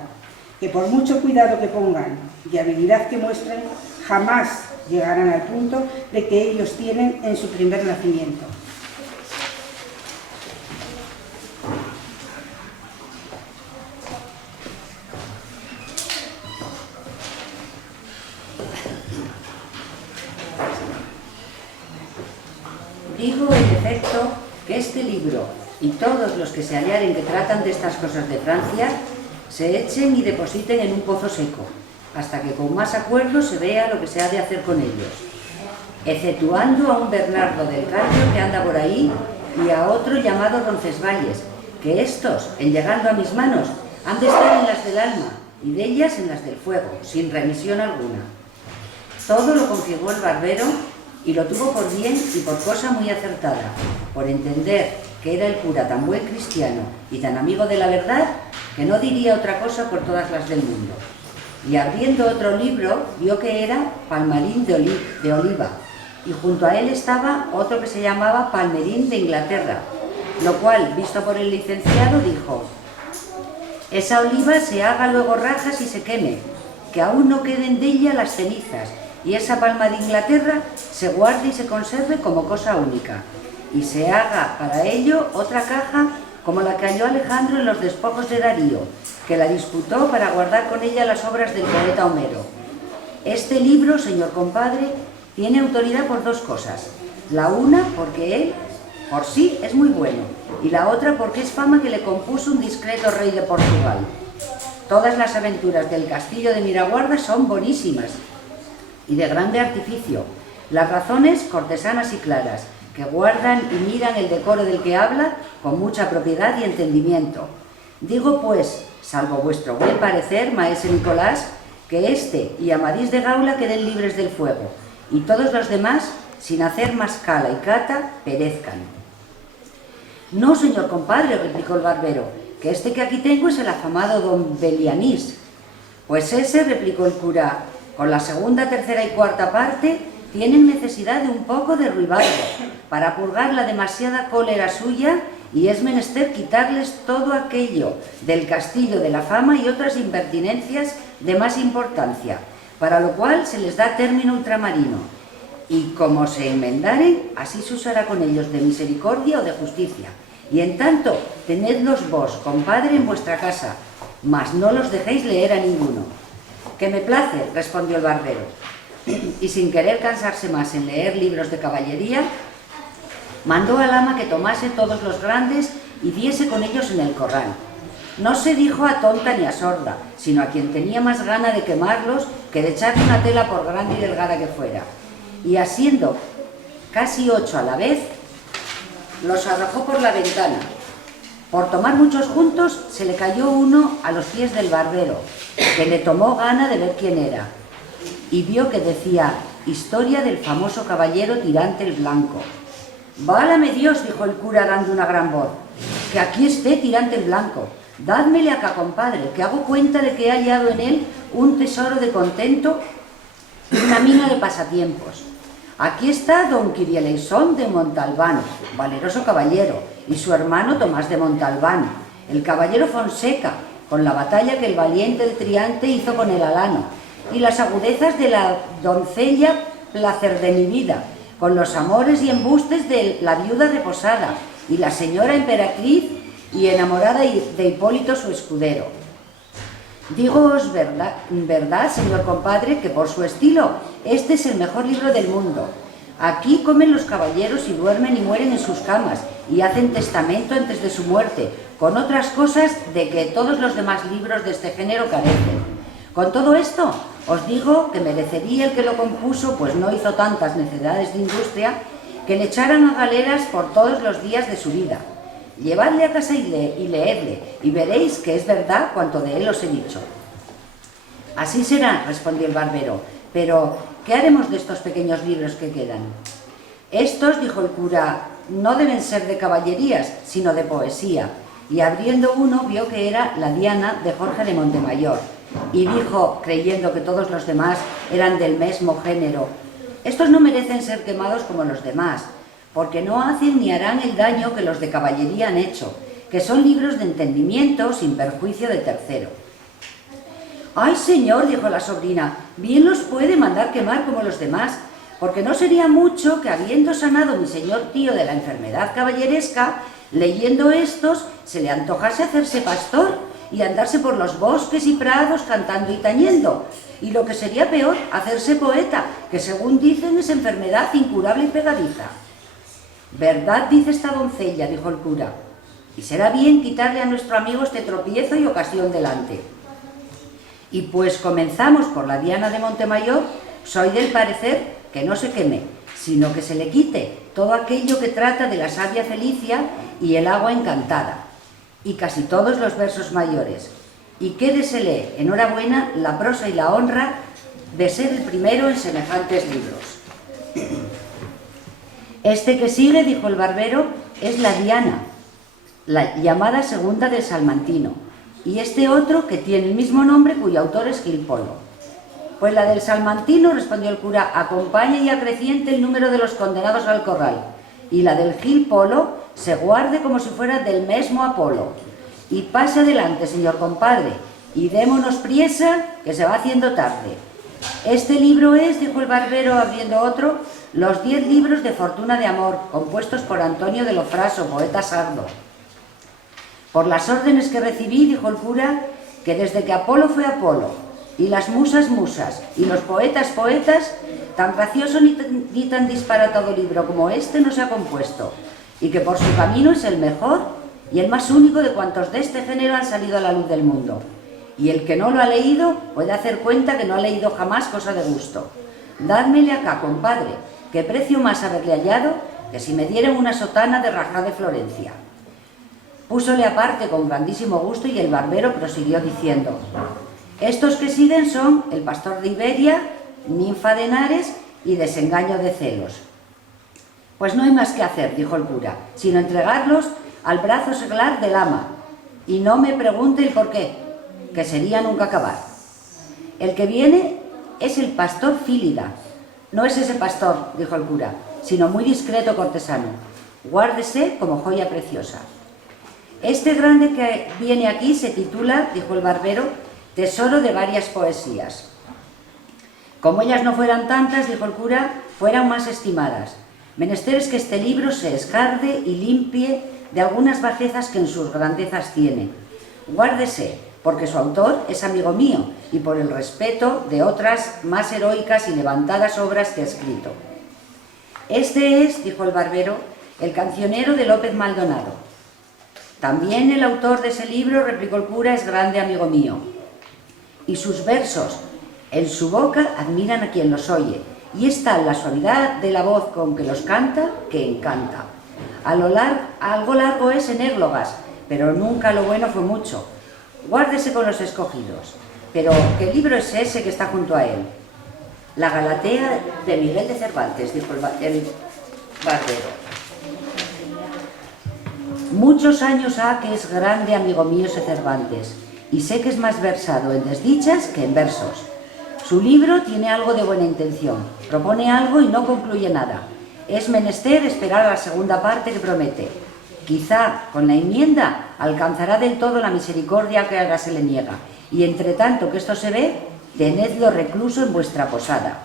que por mucho cuidado que pongan y habilidad que muestren, jamás llegarán al punto de que ellos tienen en su primer nacimiento. Digo, en efecto, que este libro y todos los que se hallaren que tratan de estas cosas de Francia se echen y depositen en un pozo seco, hasta que con más acuerdo se vea lo que se ha de hacer con ellos, exceptuando a un Bernardo del Carpio que anda por ahí y a otro llamado Roncesvalles, que estos, en llegando a mis manos, han de estar en las del alma y de ellas en las del fuego, sin remisión alguna. Todo lo confirmó el barbero y lo tuvo por bien y por cosa muy acertada, por entender que era el cura tan buen cristiano y tan amigo de la verdad, que no diría otra cosa por todas las del mundo. Y abriendo otro libro, vio que era Palmarín de Oliva, y junto a él estaba otro que se llamaba Palmerín de Inglaterra, lo cual, visto por el licenciado, dijo: esa oliva se haga luego rajas y se queme, que aún no queden de ella las cenizas, y esa palma de Inglaterra se guarde y se conserve como cosa única, y se haga para ello otra caja como la que halló Alejandro en los despojos de Darío, que la disputó para guardar con ella las obras del poeta Homero. Este libro, señor compadre, tiene autoridad por dos cosas. La una, porque él, por sí, es muy bueno, y la otra porque es fama que le compuso un discreto rey de Portugal. Todas las aventuras del castillo de Miraguarda son bonísimas y de grande artificio, las razones cortesanas y claras, que guardan y miran el decoro del que habla con mucha propiedad y entendimiento. Digo pues, salvo vuestro buen parecer, maese Nicolás, que este y Amadís de Gaula queden libres del fuego, y todos los demás, sin hacer más cala y cata, perezcan. No, señor compadre, replicó el barbero, que este que aquí tengo es el afamado don Belianís. Pues ese, replicó el cura, con la segunda, tercera y cuarta parte, tienen necesidad de un poco de ruibarbo, para purgar la demasiada cólera suya y es menester quitarles todo aquello del castillo de la fama y otras impertinencias de más importancia, para lo cual se les da término ultramarino, y como se enmendaren, así se usará con ellos de misericordia o de justicia, y en tanto tenedlos vos, compadre, en vuestra casa, mas no los dejéis leer a ninguno. —Que me place —respondió el barbero, y sin querer cansarse más en leer libros de caballería, mandó al ama que tomase todos los grandes y diese con ellos en el corral. No se dijo a tonta ni a sorda, sino a quien tenía más gana de quemarlos que de echarle una tela por grande y delgada que fuera. Y haciendo casi 8 a la vez, los arrojó por la ventana. Por tomar muchos juntos, se le cayó uno a los pies del barbero, que le tomó gana de ver quién era, y vio que decía: historia del famoso caballero Tirante el Blanco. —Válame Dios —dijo el cura dando una gran voz—, que aquí esté Tirante el Blanco. Dádmele acá, compadre, que hago cuenta de que he hallado en él un tesoro de contento y una mina de pasatiempos. Aquí está don Quirieleisón de Montalbán, valeroso caballero, y su hermano Tomás de Montalbán, el caballero Fonseca, con la batalla que el valiente de Triante hizo con el alano, y las agudezas de la doncella Placer de mi vida, con los amores y embustes de la viuda reposada, y la señora emperatriz y enamorada de Hipólito su escudero. Dígoos verdad, señor compadre, que por su estilo este es el mejor libro del mundo. Aquí comen los caballeros y duermen y mueren en sus camas y hacen testamento antes de su muerte, con otras cosas de que todos los demás libros de este género carecen. Con todo esto, os digo que merecería el que lo compuso, pues no hizo tantas necedades de industria, que le echaran a galeras por todos los días de su vida. Llevadle a casa y leedle, y veréis que es verdad cuanto de él os he dicho. Así será, respondió el barbero, pero ¿qué haremos de estos pequeños libros que quedan? Estos, dijo el cura, no deben ser de caballerías, sino de poesía, y abriendo uno vio que era La Diana de Jorge de Montemayor, y dijo, creyendo que todos los demás eran del mismo género: estos no merecen ser quemados como los demás, porque no hacen ni harán el daño que los de caballería han hecho, que son libros de entendimiento sin perjuicio de tercero. —Ay, señor —dijo la sobrina—, bien los puede mandar quemar como los demás, porque no sería mucho que, habiendo sanado mi señor tío de la enfermedad caballeresca, leyendo estos se le antojase hacerse pastor y andarse por los bosques y prados cantando y tañendo, y lo que sería peor, hacerse poeta, que según dicen es enfermedad incurable y pegadiza. —Verdad dice esta doncella —dijo el cura—, y será bien quitarle a nuestro amigo este tropiezo y ocasión delante. Y pues comenzamos por La Diana de Montemayor, soy del parecer que no se queme, sino que se le quite todo aquello que trata de la sabia Felicia y el agua encantada, y casi todos los versos mayores, y quédesele, enhorabuena, la prosa y la honra de ser el primero en semejantes libros. Este que sigue, dijo el barbero, es La Diana, la llamada segunda del Salmantino, y este otro que tiene el mismo nombre, cuyo autor es Gil Polo. Pues la del Salmantino, respondió el cura, acompaña y acreciente el número de los condenados al corral, y la del Gil Polo se guarde como si fuera del mismo Apolo. Y pase adelante, señor compadre, y démonos priesa, que se va haciendo tarde. Este libro es, dijo el barbero abriendo otro, los 10 libros de Fortuna de Amor, compuestos por Antonio de Lofraso, poeta sardo. Por las órdenes que recibí, dijo el cura, que desde que Apolo fue Apolo, y las musas musas, y los poetas poetas, tan gracioso ni tan disparatado libro como este no se ha compuesto, y que por su camino es el mejor y el más único de cuantos de este género han salido a la luz del mundo. Y el que no lo ha leído puede hacer cuenta que no ha leído jamás cosa de gusto. Dádmele acá, compadre, que precio más haberle hallado que si me dieran una sotana de Rajá de Florencia. Púsole aparte con grandísimo gusto y el barbero prosiguió diciendo: estos que siguen son El pastor de Iberia, Ninfa de Henares y Desengaño de celos. Pues no hay más que hacer, dijo el cura, sino entregarlos al brazo seglar del ama, y no me pregunte el por qué, que sería nunca acabar. El que viene es el pastor Fílida. No es ese pastor, dijo el cura, sino muy discreto cortesano. Guárdese como joya preciosa. Este grande que viene aquí se titula, dijo el barbero, Tesoro de varias poesías. Como ellas no fueran tantas, dijo el cura, fueran más estimadas. Menester es que este libro se escarde y limpie de algunas bajezas que en sus grandezas tiene. Guárdese, porque su autor es amigo mío, y por el respeto de otras más heroicas y levantadas obras que ha escrito. Este es, dijo el barbero, el cancionero de López Maldonado. También el autor de ese libro, replicó el cura, es grande amigo mío. Y sus versos, en su boca, admiran a quien los oye, y es tal la suavidad de la voz con que los canta, que encanta. Algo largo es en églogas, pero nunca lo bueno fue mucho. Guárdese con los escogidos. Pero, ¿qué libro es ese que está junto a él? La Galatea de Miguel de Cervantes, dijo el barbero. Muchos años ha que es grande amigo mío ese Cervantes, y sé que es más versado en desdichas que en versos. Su libro tiene algo de buena intención, propone algo y no concluye nada. Es menester esperar a la segunda parte que promete. Quizá, con la enmienda, alcanzará del todo la misericordia que ahora se le niega, y entre tanto que esto se ve, tenedlo recluso en vuestra posada.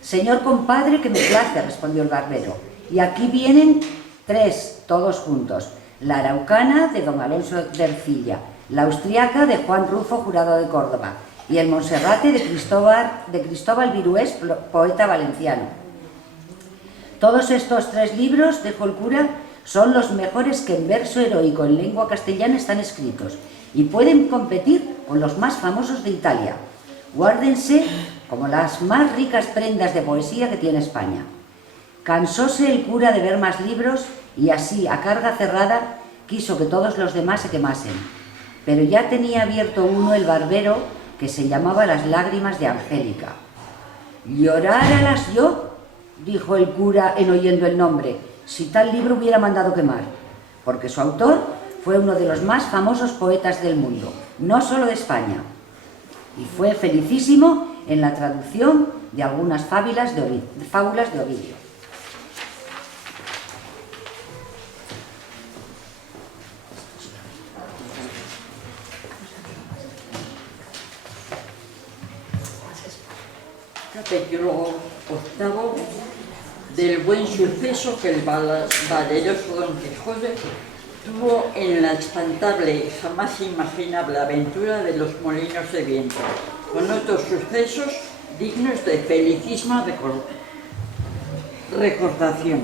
Señor compadre, que me place, respondió el barbero, y aquí vienen 3, todos juntos, la araucana de don Alonso de Ercilla, la austriaca de Juan Rufo, jurado de Córdoba, y el Monserrate de Cristóbal Virués, poeta valenciano. Todos estos 3 libros, dijo el cura, son los mejores que en verso heroico en lengua castellana están escritos y pueden competir con los más famosos de Italia. Guárdense como las más ricas prendas de poesía que tiene España. Cansóse el cura de ver más libros y así, a carga cerrada, quiso que todos los demás se quemasen. Pero ya tenía abierto uno el barbero que se llamaba Las lágrimas de Angélica. «¿Lloráralas yo?», dijo el cura en oyendo el nombre, si tal libro hubiera mandado quemar, porque su autor fue uno de los más famosos poetas del mundo, no solo de España, y fue felicísimo en la traducción de algunas fábulas de Ovidio. Capítulo 8 del buen suceso que el valeroso Don Quijote tuvo en la espantable y jamás imaginable aventura de los molinos de viento, con otros sucesos dignos de felicísima recordación.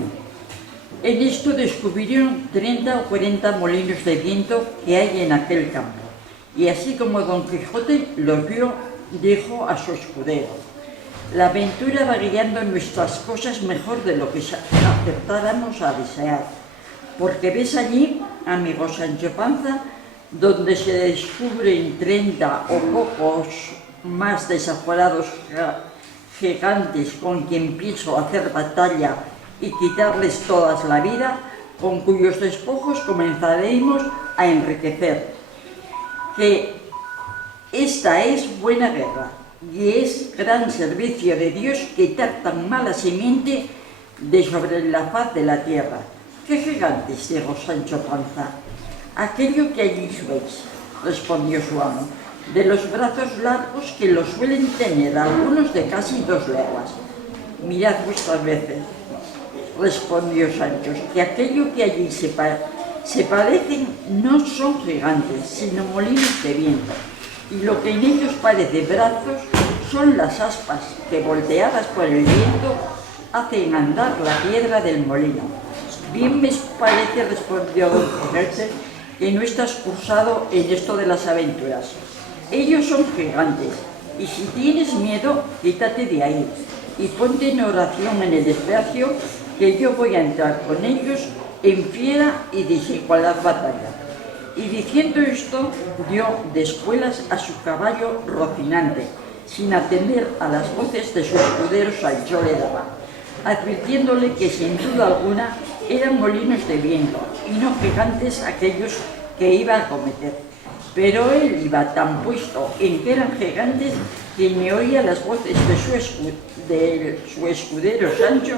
En esto descubrieron 30 o 40 molinos de viento que hay en aquel campo, y así como Don Quijote los vio, dijo a su escudero: «La aventura va guiando nuestras cosas mejor de lo que acertáramos a desear, porque ves allí, amigo Sancho Panza, donde se descubren 30 o pocos más desaforados gigantes con quien pienso hacer batalla y quitarles todas la vida, con cuyos despojos comenzaremos a enriquecer, que esta es buena guerra, y es gran servicio de Dios quitar tan mala simiente de sobre la faz de la tierra». «¿Qué gigantes?», dijo Sancho Panza. «Aquello que allí veis», respondió su amo, «de los brazos largos que los suelen tener algunos de casi 2 leguas». «Mirad vuestras veces», respondió Sancho, «que aquello que allí se parecen no son gigantes, sino molinos de viento, y lo que en ellos parece brazos son las aspas que, volteadas por el viento, hacen andar la piedra del molino». «Bien me parece», respondió Don Quijote, «que no estás cursado en esto de las aventuras. Ellos son gigantes, y si tienes miedo, quítate de ahí, y ponte en oración en el espacio, que yo voy a entrar con ellos en fiera y desigualdad batalla». Y diciendo esto, dio de espuelas a su caballo Rocinante, sin atender a las voces de su escudero Sancho le daba, advirtiéndole que sin duda alguna eran molinos de viento y no gigantes aquellos que iba a cometer. Pero él iba tan puesto en que eran gigantes que ni oía las voces de su escudero Sancho,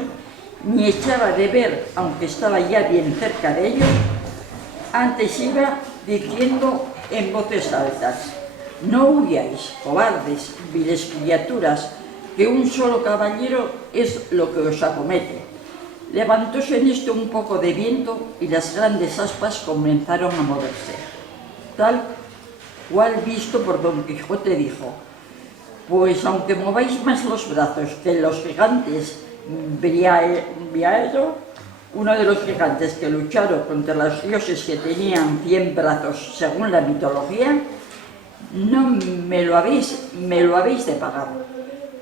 ni echaba de ver, aunque estaba ya bien cerca de ellos, Antes iba diciendo en voces altas: no huyáis, cobardes, viles criaturas, que un solo caballero es lo que os acomete. Levantóse en esto un poco de viento y las grandes aspas comenzaron a moverse. Tal cual visto por Don Quijote dijo: pues aunque mováis más los brazos que los gigantes Briaero, uno de los gigantes que lucharon contra los dioses que tenían 100 brazos según la mitología, no me lo habéis de pagar.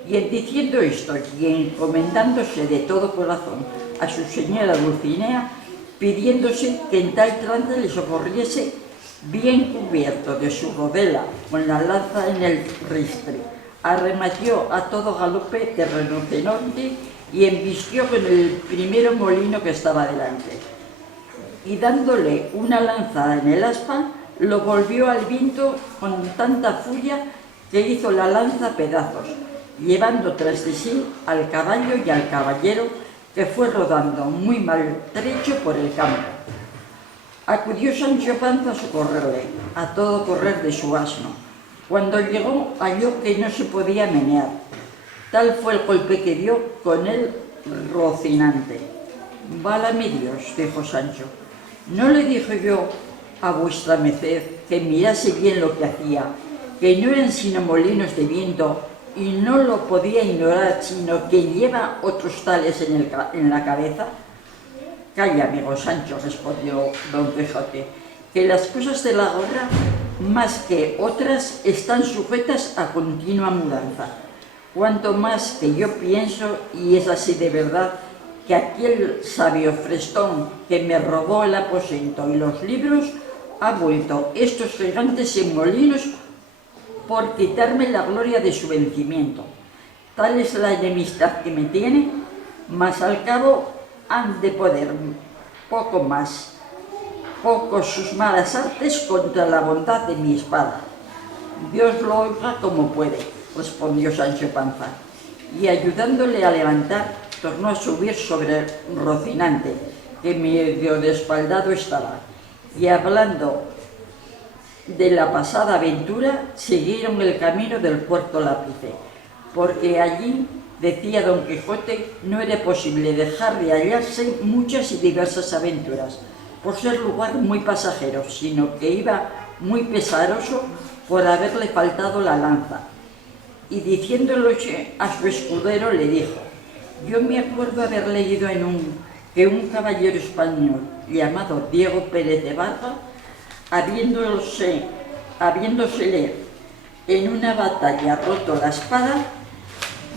Y en diciendo esto y encomendándose de todo corazón a su señora Dulcinea, pidiéndose que en tal trance le socorriese, bien cubierto de su rodela, con la lanza en el ristre, arremetió a todo galope de Rinoceronte y embistió con el primero molino que estaba delante. Y dándole una lanzada en el aspa, lo volvió al viento con tanta furia que hizo la lanza pedazos, llevando tras de sí al caballo y al caballero, que fue rodando muy maltrecho por el campo. Acudió Sancho Panza a socorrerle, a todo correr de su asno. Cuando llegó, halló que no se podía menear. Tal fue el golpe que dio con el Rocinante. Válame Dios, dijo Sancho, ¿no le dije yo a vuestra merced que mirase bien lo que hacía, que no eran sino molinos de viento, y no lo podía ignorar, sino que lleva otros tales en la cabeza? Calla, amigo Sancho, respondió Don Quijote, que las cosas de la guerra, más que otras, están sujetas a continua mudanza. Cuanto más que yo pienso, y es así de verdad, que aquel sabio Frestón que me robó el aposento y los libros, ha vuelto estos gigantes en molinos por quitarme la gloria de su vencimiento. Tal es la enemistad que me tiene, mas al cabo han de poder pocos sus malas artes contra la bondad de mi espada. Dios lo oiga como puede, respondió Sancho Panza, y ayudándole a levantar, tornó a subir sobre el Rocinante, que medio despaldado estaba, y hablando de la pasada aventura, siguieron el camino del puerto Lápice, porque allí, decía Don Quijote, no era posible dejar de hallarse muchas y diversas aventuras, por ser lugar muy pasajero, sino que iba muy pesaroso por haberle faltado la lanza. Y diciéndolo a su escudero le dijo: yo me acuerdo haber leído que un caballero español llamado Diego Pérez de Vargas, habiéndosele en una batalla roto la espada,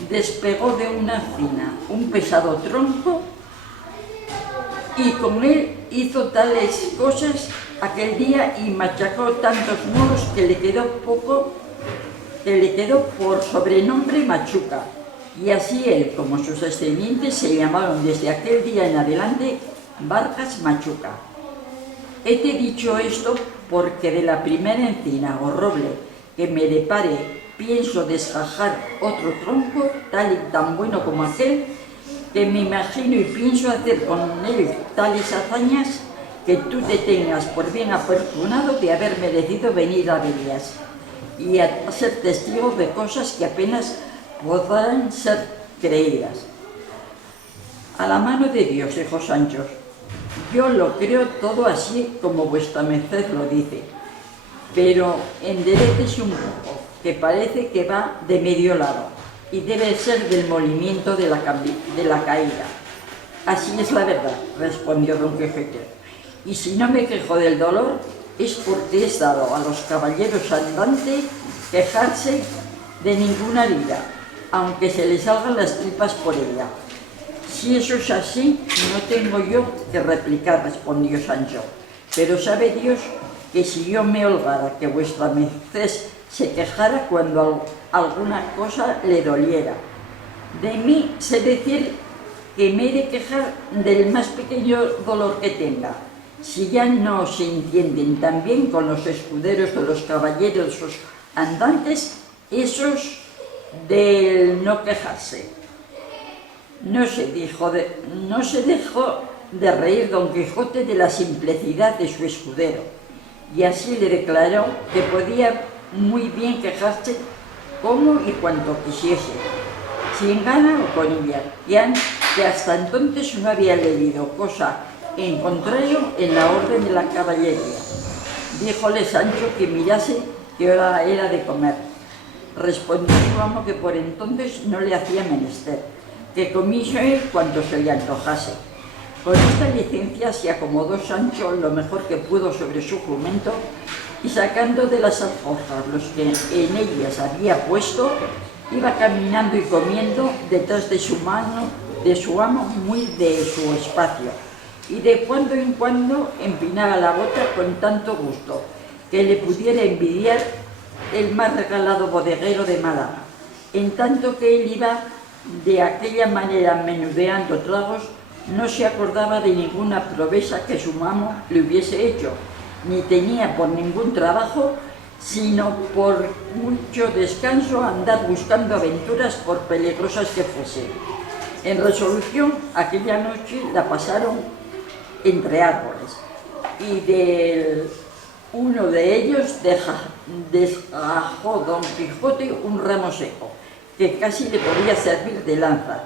despegó de una encina un pesado tronco y con él hizo tales cosas aquel día y machacó tantos moros que le quedó por sobrenombre Machuca. Y así él como sus descendientes se llamaron desde aquel día en adelante Vargas Machuca. Hete dicho esto porque de la primera encina o roble que me depare pienso desgajar otro tronco tal y tan bueno como aquel, que me imagino y pienso hacer con él tales hazañas que tú te tengas por bien afortunado de haber merecido venir a Belias y a ser testigo de cosas que apenas podrán ser creídas. A la mano de Dios, dijo Sancho, yo lo creo todo así como vuestra merced lo dice, pero enderécese un poco, que parece que va de medio lado, y debe ser del movimiento de la caída. Así es la verdad, respondió Don Quijote, y si no me quejo del dolor, es porque he dado a los caballeros andantes quejarse de ninguna herida, aunque se les salgan las tripas por ella. Si eso es así, no tengo yo que replicar, respondió Sancho, pero sabe Dios que si yo me holgara que vuestra merced se quejara cuando alguna cosa le doliera, de mí sé decir que me he de quejar del más pequeño dolor que tenga. Si ya no se entienden tan bien con los escuderos de los caballeros andantes, esos del no quejarse. No se dejó de reír don Quijote de la simplicidad de su escudero, y así le declaró que podía muy bien quejarse como y cuanto quisiese, sin gana o con ella, que hasta entonces no había leído cosa en contrario en la orden de la caballería. Díjole Sancho que mirase qué hora era de comer. Respondió su amo que por entonces no le hacía menester, que comiese él cuanto se le antojase. Con esta licencia se acomodó Sancho lo mejor que pudo sobre su jumento, y sacando de las alforjas los que en ellas había puesto, iba caminando y comiendo detrás de su amo muy de su espacio, y de cuando en cuando empinaba la bota con tanto gusto que le pudiera envidiar el más regalado bodeguero de Málaga. En tanto que él iba de aquella manera menudeando tragos, no se acordaba de ninguna proveza que su amo le hubiese hecho, ni tenía por ningún trabajo, sino por mucho descanso andar buscando aventuras por peligrosas que fuesen. En resolución, aquella noche la pasaron entre árboles, y uno de ellos desgajó don Quijote un ramo seco, que casi le podía servir de lanza,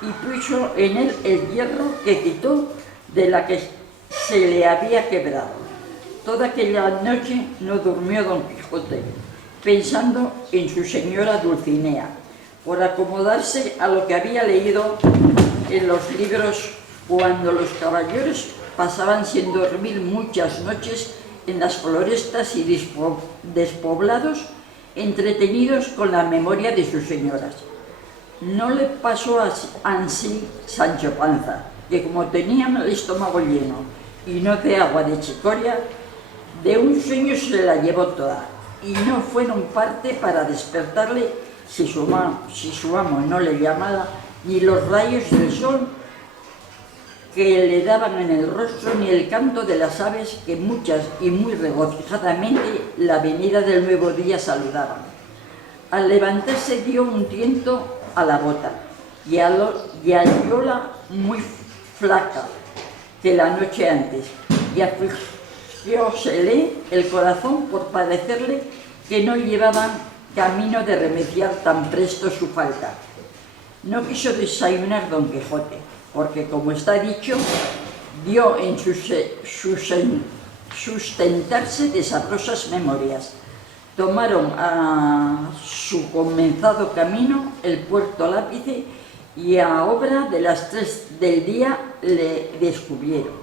y puso en él el hierro que quitó de la que se le había quebrado. Toda aquella noche no durmió don Quijote, pensando en su señora Dulcinea, por acomodarse a lo que había leído en los libros cuando los caballeros pasaban sin dormir muchas noches en las florestas y despoblados, entretenidos con la memoria de sus señoras. No le pasó así Sancho Panza, que como tenía el estómago lleno y no de agua de chicoria, de un sueño se la llevó toda, y no fueron parte para despertarle si su amo no le llamaba, ni los rayos del sol que le daban en el rostro, ni el canto de las aves que muchas y muy regocijadamente la venida del nuevo día saludaban. Al levantarse dio un tiento a la bota, y hallóla muy flaca que la noche antes, y afligiósele el corazón por parecerle que no llevaban camino de remediar tan presto su falta. No quiso desayunar don Quijote, porque, como está dicho, dio en sustentarse de sabrosas memorias. Tomaron a su comenzado camino el puerto Lápice, y a obra de las 3 del día le descubrieron.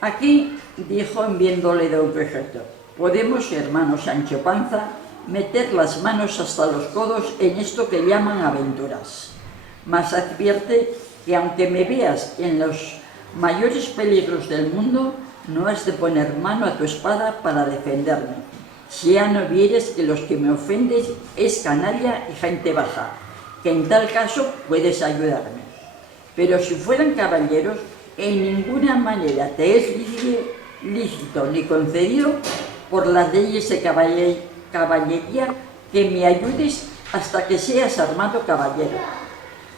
Aquí, dijo en viéndole don Quijote, podemos, hermano Sancho Panza, meter las manos hasta los codos en esto que llaman aventuras. Mas advierte que aunque me veas en los mayores peligros del mundo, no has de poner mano a tu espada para defenderme, si ya no vieres que los que me ofenden es canalla y gente baja, que en tal caso puedes ayudarme. Pero si fueran caballeros, en ninguna manera te es lícito ni concedido por las leyes de caballería que me ayudes hasta que seas armado caballero.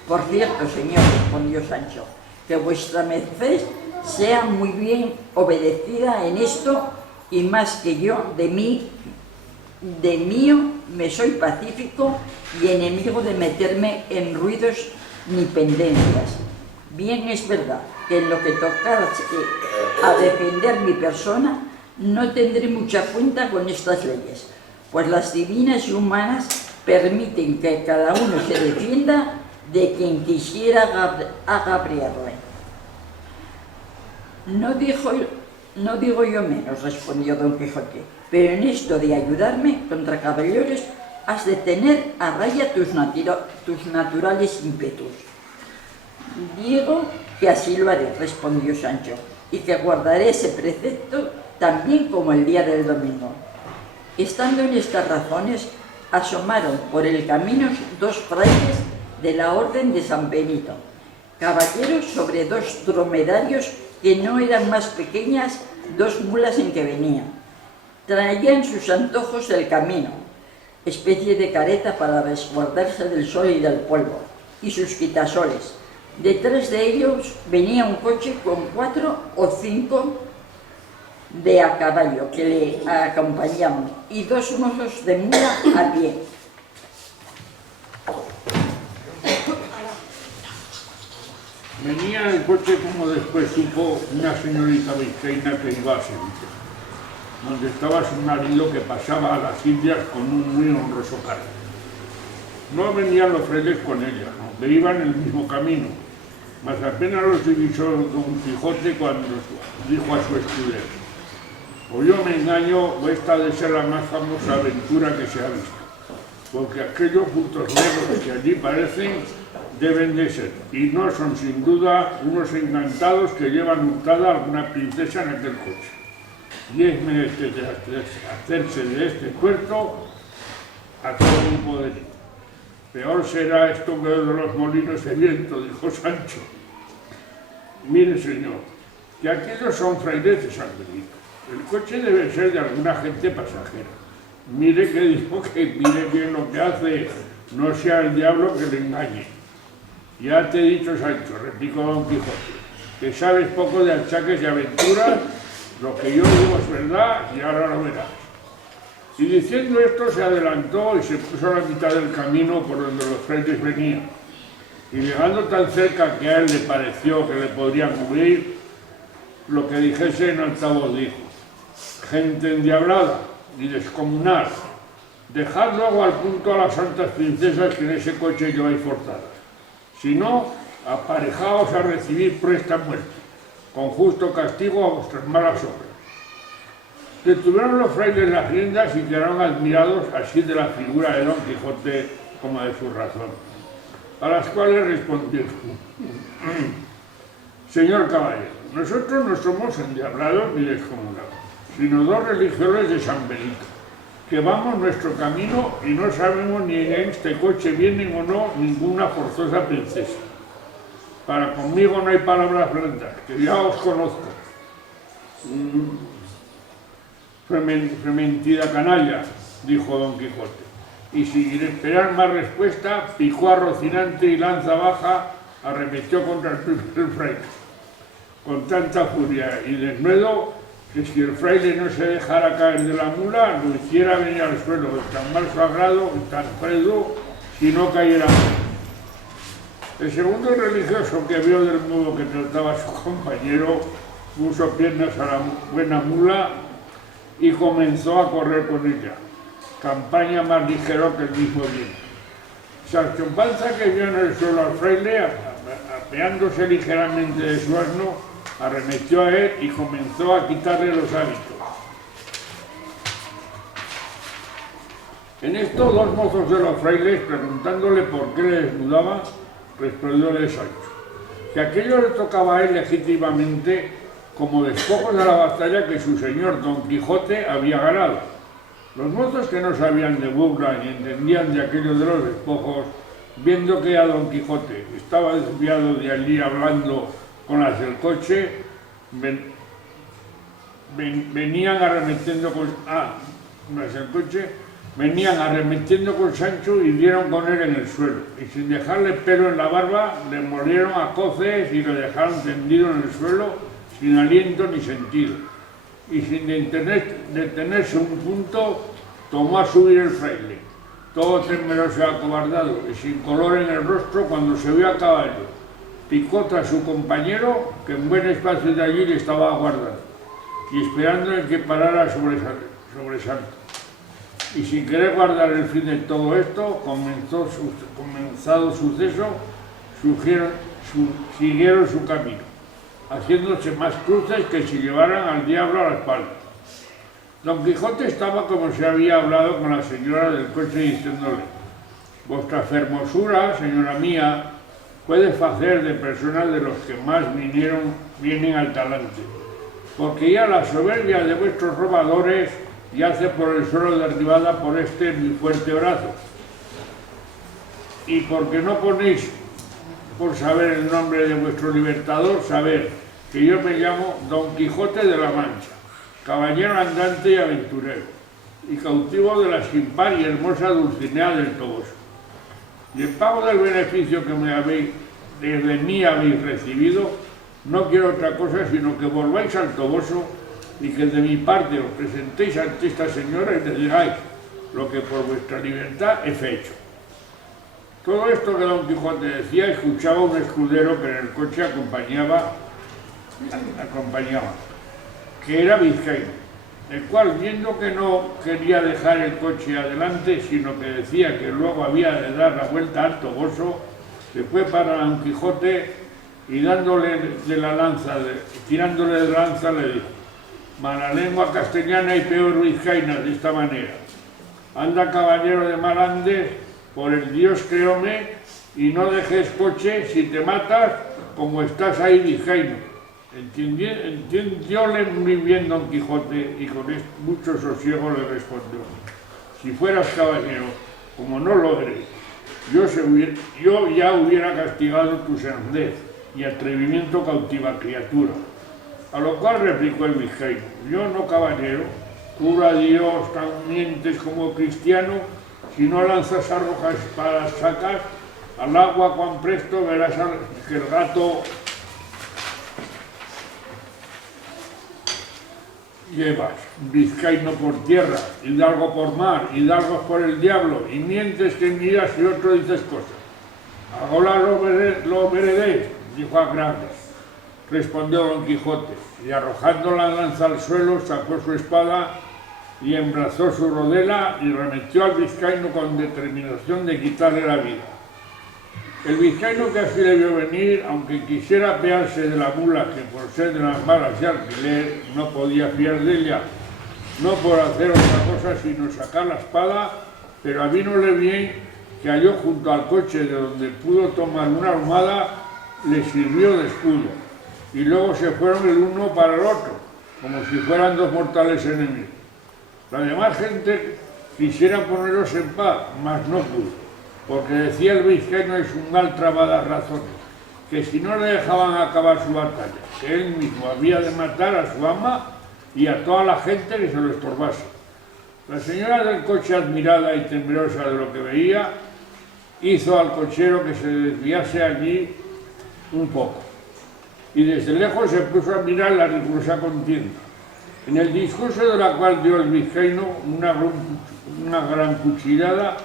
Por cierto, señor, respondió Sancho, que vuestra merced sea muy bien obedecida en esto, y más que yo de mío me soy pacífico y enemigo de meterme en ruidos ni pendencias. Bien es verdad que en lo que tocase a defender mi persona no tendré mucha cuenta con estas leyes, pues las divinas y humanas permiten que cada uno se defienda de quien quisiera agraviarle. No digo yo menos, respondió don Quijote, pero en esto de ayudarme contra caballeros has de tener a raya tus naturales ímpetus. Digo que así lo haré, respondió Sancho, y que guardaré ese precepto también como el día del domingo. Estando en estas razones, asomaron por el camino 2 frailes de la orden de San Benito, caballeros sobre 2 dromedarios que no eran más pequeñas 2 mulas en que venían. Traían sus antojos del camino, especie de careta para resguardarse del sol y del polvo, y sus quitasoles, Detrás de ellos venía un coche con 4 o 5 de a caballo que le acompañaban y 2 mozos de mula a pie. Venía en el coche, como después supo, una señorita vizcaína que iba a Sevilla, donde estaba su marido que pasaba a las Indias con un muy honroso cargo. No venían los frailes con ella, aunque iban el mismo camino, mas apenas los divisó don Quijote cuando dijo a su escudero: o yo me engaño, o esta ha de ser la más famosa aventura que se ha visto, porque aquellos puntos negros que allí parecen deben de ser, y no son sin duda unos encantados que llevan hurtada a alguna princesa en aquel coche. Y es menester hacerse de este puerto a todo un poderío. Peor será esto que de los molinos de viento, dijo Sancho. Mire, señor, que aquellos son frailes de San Benito. El coche debe ser de alguna gente pasajera. Mire que dijo que mire bien lo que hace, no sea el diablo que le engañe. Ya te he dicho, Sancho, replicó don Quijote, que sabes poco de achaques y aventuras, lo que yo digo es verdad y ahora lo verás. Y diciendo esto se adelantó y se puso a la mitad del camino por donde los frailes venían. Y llegando tan cerca que a él le pareció que le podrían cubrir, lo que dijese en altavoz dijo: gente endiablada y descomunal, dejad luego al punto a las santas princesas que en ese coche lleváis forzadas. Si no, aparejaos a recibir presta muerte, con justo castigo a vuestras malas obras. Detuvieron los frailes las riendas y quedaron admirados así de la figura de don Quijote como de su razón, a las cuales respondieron: señor caballero, nosotros no somos endiablados ni descomunados, sino 2 religiosos de San Benito, que vamos nuestro camino y no sabemos ni en este coche vienen o no ninguna forzosa princesa. Para conmigo no hay palabras blandas, que ya os conozco. Fementida canalla, dijo don Quijote, y sin esperar más respuesta, picó a Rocinante y lanza baja arremetió contra el primer fraile, con tanta furia y desnudo que si el fraile no se dejara caer de la mula, lo hiciera venir al suelo de tan mal su agrado y tan fredo si no cayera. El segundo religioso, que vio del modo que trataba a su compañero, puso piernas a la buena mula y comenzó a correr con ella, campaña más ligero que el mismo viento. Sancho Panza, que vio en el suelo al fraile, apeándose ligeramente de su asno, arremetió a él y comenzó a quitarle los hábitos. En esto 2 mozos de los frailes, preguntándole por qué le desnudaba, respondióle Sancho que aquello le tocaba a él legítimamente como despojos de la batalla que su señor Don Quijote había ganado. Los mozos, que no sabían de burla ni entendían de aquello de los despojos, viendo que a Don Quijote estaba desviado de allí hablando con las del coche, venían arremetiendo con Sancho y dieron con él en el suelo, y sin dejarle pelo en la barba, le molieron a coces y lo dejaron tendido en el suelo, sin aliento ni sentido. Y sin detenerse un punto, tomó a subir el fraile, todo temeroso y acobardado, y sin color en el rostro cuando se vio a caballo. Picó tras su compañero, que en buen espacio de allí le estaba aguardando, y esperando en que parara sobresalto. Y sin querer guardar el fin de todo esto, comenzado suceso, siguieron su camino, haciéndose más cruces que si llevaran al diablo a la espalda. Don Quijote estaba como se había hablado con la señora del coche, diciéndole: vuestra fermosura, señora mía, puede facer de personas de los que más vienen al talante, porque ya la soberbia de vuestros robadores yace por el suelo derribada por este mi fuerte brazo. Y porque no ponéis por saber el nombre de vuestro libertador, saber que yo me llamo Don Quijote de la Mancha, caballero andante y aventurero, y cautivo de la sin par y hermosa Dulcinea del Toboso. Y en pago del beneficio que me habéis desde mí habéis recibido, no quiero otra cosa sino que volváis al Toboso y que de mi parte os presentéis ante esta señora y le digáis lo que por vuestra libertad he hecho. Todo esto que don Quijote decía escuchaba un escudero que en el coche acompañaba, que era vizcaíno, el cual, viendo que no quería dejar el coche adelante, sino que decía que luego había de dar la vuelta al Toboso, se fue para don Quijote y tirándole de la lanza le dijo: mala lengua castellana y peor vizcaína, de esta manera. Anda, caballero de Malandes, por el Dios créome, y no dejes coche si te matas, como estás ahí vizcaíno. Entendióle muy bien don Quijote y con mucho sosiego le respondió: si fueras caballero, como no lo eres, yo ya hubiera castigado tu sandez y atrevimiento cautiva criatura. A lo cual replicó el vizcaíno: yo no, caballero, juro a Dios, tan mientes como cristiano, si no lanzas arrojas para las sacas al agua, cuán presto verás que el gato llevas. Vizcaíno por tierra, hidalgo por mar, hidalgos por el diablo, y mientes que miras y otro dices cosas. Ahora lo veréis, dijo a grandes. Respondió don Quijote, y arrojando la lanza al suelo, sacó su espada y embrazó su rodela y remetió al vizcaíno con determinación de quitarle la vida. El vizcaíno, que así le vio venir, aunque quisiera apearse de la mula, que por ser de las malas de alquiler no podía fiar de ella, no por hacer otra cosa sino sacar la espada, pero avínole bien que halló junto al coche, de donde pudo tomar una almohada, le sirvió de escudo. Y luego se fueron el uno para el otro, como si fueran dos mortales enemigos. La demás gente quisiera ponerlos en paz, mas no pudo, porque decía el vizcaíno en sus mal trabadas razones, que si no le dejaban acabar su batalla, que él mismo había de matar a su ama y a toda la gente que se lo estorbase. La señora del coche, admirada y temerosa de lo que veía, hizo al cochero que se desviase allí un poco, y desde lejos se puso a mirar la rigurosa contienda, en el discurso de la cual dio el vizcaíno una gran cuchillada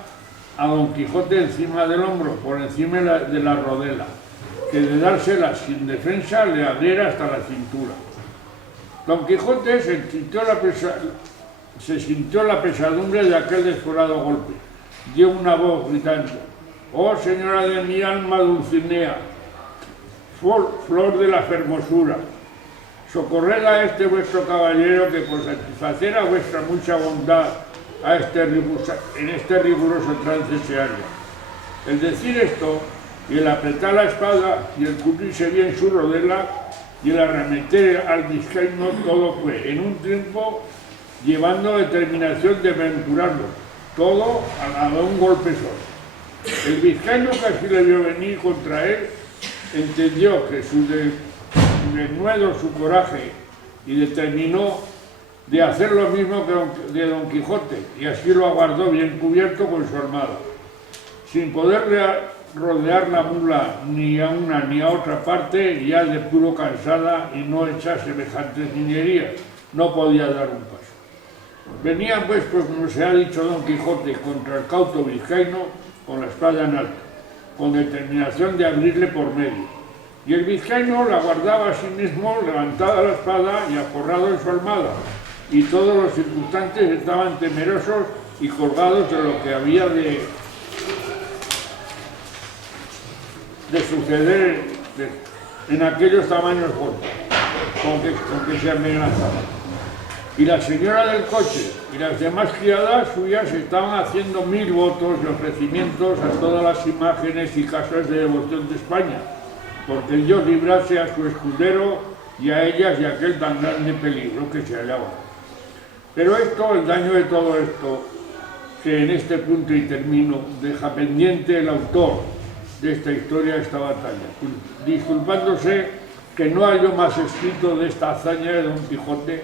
a don Quijote encima del hombro, por encima de la rodela, que de dársela sin defensa le abriera hasta la cintura. Don Quijote se sintió la pesadumbre de aquel desforado golpe. Dio una voz gritando: «Oh, señora de mi alma Dulcinea, flor de la fermosura, socorred a este vuestro caballero, que por satisfacer a vuestra mucha bondad en este riguroso trance se halla». El decir esto, y el apretar la espada, y el cubrirse bien su rodela, y el arremeter al vizcaíno, todo fue en un tiempo llevando determinación de aventurarlo, todo a un golpe solo. El vizcaíno, que así le vio venir contra él, entendió que su denuedo su coraje y determinó de hacer lo mismo que de don Quijote, y así lo aguardó bien cubierto con su armada. Sin poder rodear la mula ni a una ni a otra parte, ya de puro cansada y no echar semejantes niñerías, no podía dar un paso. Venía pues, como se ha dicho don Quijote, contra el cauto vizcaíno con la espada en alto, con determinación de abrirle por medio. Y el vizcaíno la guardaba a sí mismo, levantada la espada y aporrado en su almada, y todos los circunstantes estaban temerosos y colgados de lo que había de suceder en aquellos tamaños cortos con que se amenazaban. Y la señora del coche y las demás criadas suyas estaban haciendo 1000 votos y ofrecimientos a todas las imágenes y casas de devoción de España, porque Dios librase a su escudero y a ellas de aquel tan grande peligro que se hallaba. Pero el daño de todo esto, que en este punto y termino, deja pendiente el autor de esta historia, de esta batalla, disculpándose que no halló más escrito de esta hazaña de don Quijote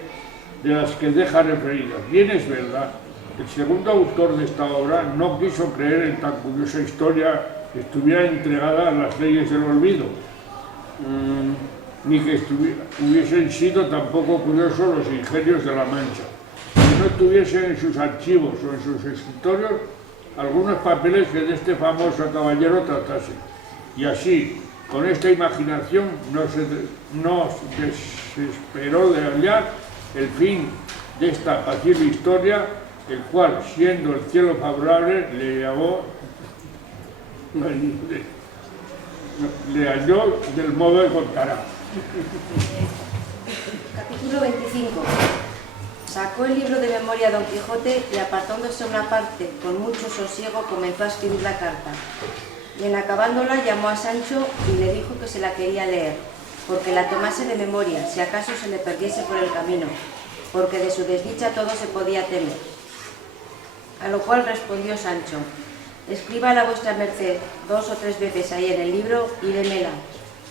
de las que deja referidas. Bien es verdad, el segundo autor de esta obra no quiso creer en tan curiosa historia estuviera entregada a las leyes del olvido, ni que hubiesen sido tampoco curiosos los ingenios de la Mancha, que no tuviesen en sus archivos o en sus escritorios algunos papeles que de este famoso caballero tratasen. Y así, con esta imaginación, nos desesperó de hallar el fin de esta apacible historia, el cual, siendo el cielo favorable, le halló del modo que contará. Capítulo 25. Sacó el libro de memoria Don Quijote y, apartándose a una parte con mucho sosiego, comenzó a escribir la carta. Y en acabándola llamó a Sancho y le dijo que se la quería leer, porque la tomase de memoria, si acaso se le perdiese por el camino, porque de su desdicha todo se podía temer. A lo cual respondió Sancho: escríbala vuestra merced 2 o 3 veces ahí en el libro y démela,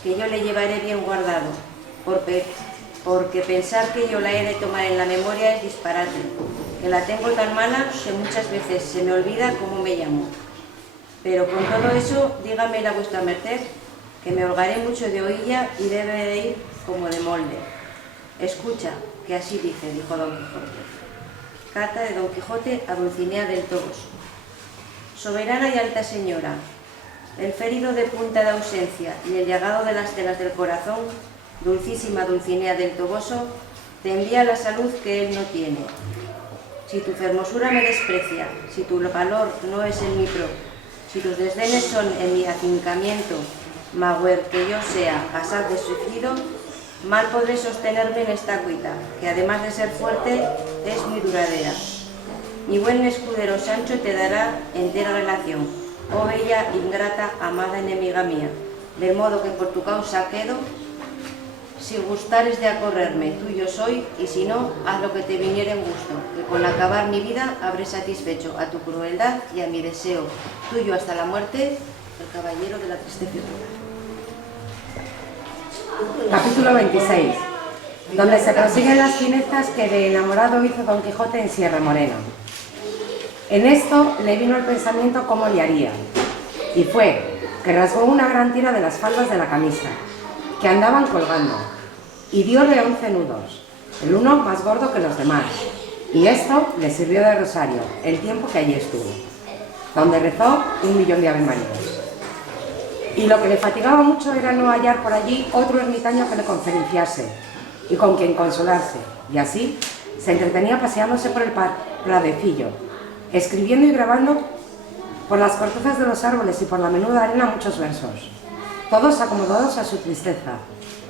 que yo le llevaré bien guardado, porque pensar que yo la he de tomar en la memoria es disparate, que la tengo tan mala que muchas veces se me olvida cómo me llamo. Pero con todo eso, dígamela vuestra merced, que me holgaré mucho de oílla y debe de ir como de molde. Escucha, que así dice, dijo Don Quijote. Carta de Don Quijote a Dulcinea del Toboso. Soberana y alta señora, el ferido de punta de ausencia y el llagado de las telas del corazón, dulcísima Dulcinea del Toboso, te envía la salud que él no tiene. Si tu fermosura me desprecia, si tu valor no es en mi pro, si tus desdenes son en mi afincamiento, magüer que yo sea asaz de suicido, mal podré sostenerme en esta cuita, que además de ser fuerte, es muy duradera. Mi buen escudero Sancho te dará entera relación, oh bella, ingrata, amada enemiga mía, de modo que por tu causa quedo. Si gustares de acorrerme, tuyo soy, y si no, haz lo que te viniere en gusto, que con acabar mi vida habré satisfecho a tu crueldad y a mi deseo, tuyo hasta la muerte, el caballero de la triste figura. Capítulo 26, donde se prosiguen las finezas que de enamorado hizo Don Quijote en Sierra Morena. En esto le vino el pensamiento cómo le haría, y fue que rasgó una gran tira de las faldas de la camisa, que andaban colgando, y diole 11 nudos, el uno más gordo que los demás, y esto le sirvió de rosario el tiempo que allí estuvo, donde rezó 1.000.000 de avemarías. Y lo que le fatigaba mucho era no hallar por allí otro ermitaño que le conferenciase y con quien consolarse, y así se entretenía paseándose por el pradecillo, escribiendo y grabando por las cortezas de los árboles y por la menuda arena muchos versos, todos acomodados a su tristeza,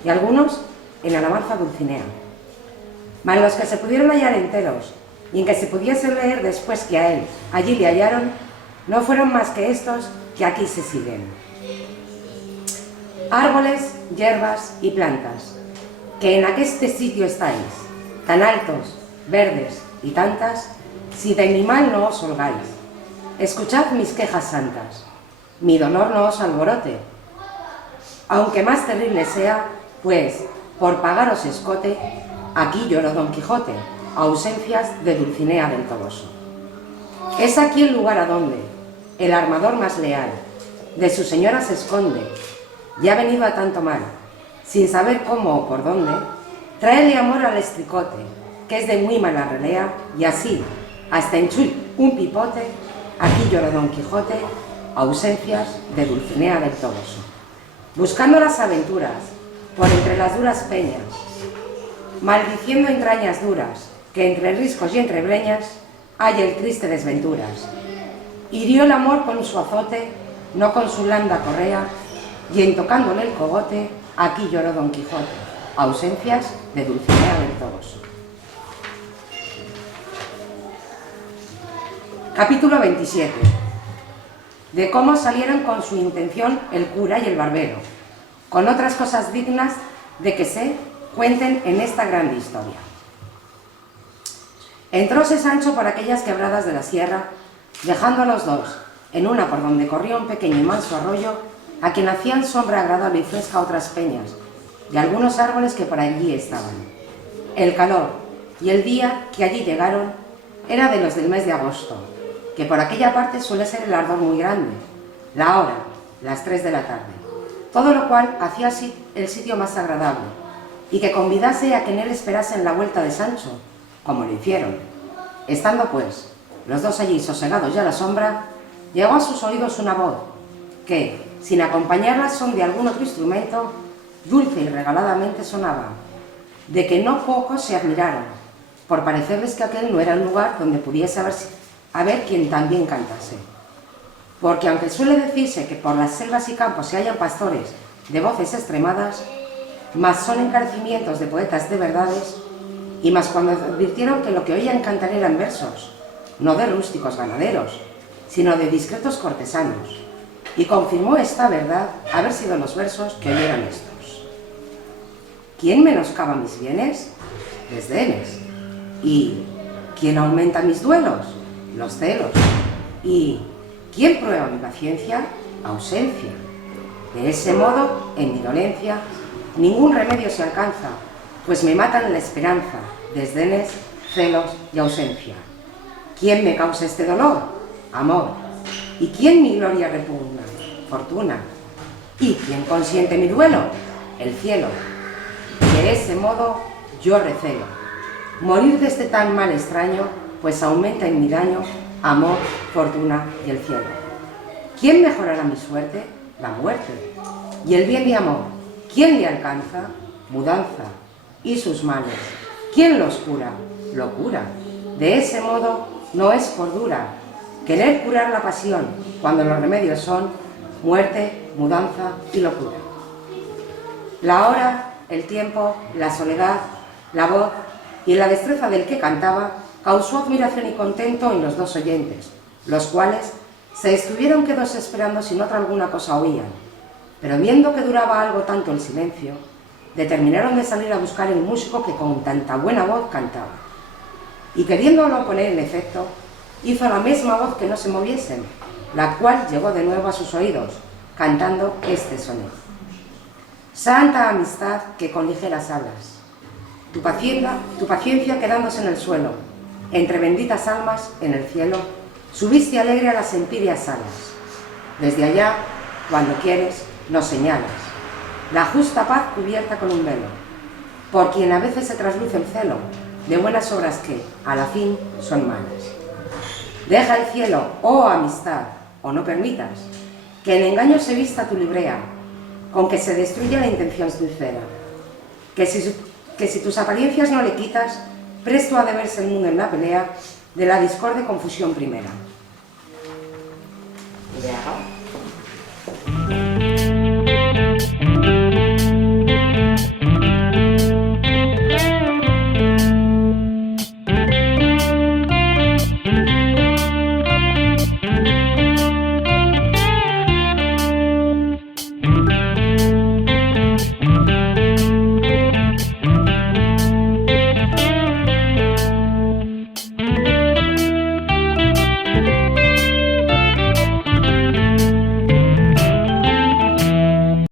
y algunos en alabanza a Dulcinea. Mas los que se pudieron hallar enteros, y en que se pudiese leer después que a él allí le hallaron, no fueron más que estos que aquí se siguen. Árboles, hierbas y plantas, que en aqueste sitio estáis, tan altos, verdes y tantas, si de mi mal no os holgáis, escuchad mis quejas santas, mi dolor no os alborote, aunque más terrible sea, pues, por pagaros escote, aquí lloró Don Quijote, ausencias de Dulcinea del Toboso. Es aquí el lugar adonde el armador más leal de su señora se esconde, y ha venido a tanto mal, sin saber cómo o por dónde, tráele amor al estricote, que es de muy mala relea, y así, hasta en un pipote, aquí lloró Don Quijote, ausencias de Dulcinea del Toboso. Buscando las aventuras, por entre las duras peñas, maldiciendo entrañas duras, que entre riscos y entre breñas, hay el triste desventuras. Hirió el amor con su azote, no con su blanda correa, y en tocándole el cogote, aquí lloró Don Quijote, ausencias de Dulcinea del Toboso. Capítulo 27. De cómo salieron con su intención el cura y el barbero, con otras cosas dignas de que se cuenten en esta grande historia. Entróse Sancho por aquellas quebradas de la sierra, dejando a los dos, en una por donde corría un pequeño y manso arroyo, a quien hacían sombra agradable y fresca otras peñas, y algunos árboles que por allí estaban. El calor y el día que allí llegaron era de los del mes de agosto, que por aquella parte suele ser el ardor muy grande, la hora las 3 de la tarde, todo lo cual hacía así el sitio más agradable, y que convidase a que en él esperasen la vuelta de Sancho, como lo hicieron. Estando pues los dos allí sosegados y a la sombra, llegó a sus oídos una voz que, sin acompañar la son de algún otro instrumento, dulce y regaladamente sonaba, de que no pocos se admiraron, por parecerles que aquel no era el lugar donde pudiese haber quien también cantase. Porque aunque suele decirse que por las selvas y campos se hallan pastores de voces extremadas, más son encarecimientos de poetas de verdades, y más cuando advirtieron que lo que oían cantar eran versos, no de rústicos ganaderos, sino de discretos cortesanos, y confirmó esta verdad haber sido los versos que oyeron estos. ¿Quién menoscaba mis bienes? Desdenes. ¿Y quién aumenta mis duelos? Los celos. ¿Y quién prueba mi paciencia? Ausencia. De ese modo, en mi dolencia, ningún remedio se alcanza, pues me matan la esperanza, desdenes, celos y ausencia. ¿Quién me causa este dolor? Amor. ¿Y quién mi gloria repugna? Fortuna. ¿Y quién consiente mi duelo? El cielo. De ese modo yo recelo morir de este tan mal extraño, pues aumenta en mi daño amor, fortuna y el cielo. ¿Quién mejorará mi suerte? La muerte. ¿Y el bien de amor? ¿Quién le alcanza? Mudanza. ¿Y sus males? ¿Quién los cura? Locura. De ese modo no es cordura querer curar la pasión, cuando los remedios son muerte, mudanza y locura. La hora, el tiempo, la soledad, la voz y la destreza del que cantaba causó admiración y contento en los dos oyentes, los cuales se estuvieron quedos esperando sin otra alguna cosa oían, pero viendo que duraba algo tanto el silencio, determinaron de salir a buscar el músico que con tanta buena voz cantaba, y queriéndolo poner en efecto, hizo la misma voz que no se moviesen, la cual llegó de nuevo a sus oídos, cantando este soneto. Santa amistad que con ligeras alas, tu paciencia quedándose en el suelo, entre benditas almas en el cielo, subiste alegre a las empíreas alas. Desde allá, cuando quieres, nos señalas, la justa paz cubierta con un velo, por quien a veces se trasluce el celo de buenas obras que, a la fin, son malas. Deja el cielo, oh amistad, o no permitas, que en engaño se vista tu librea, con que se destruya la intención sincera, que si tus apariencias no le quitas, presto ha de verse el mundo en la pelea de la discorde confusión primera.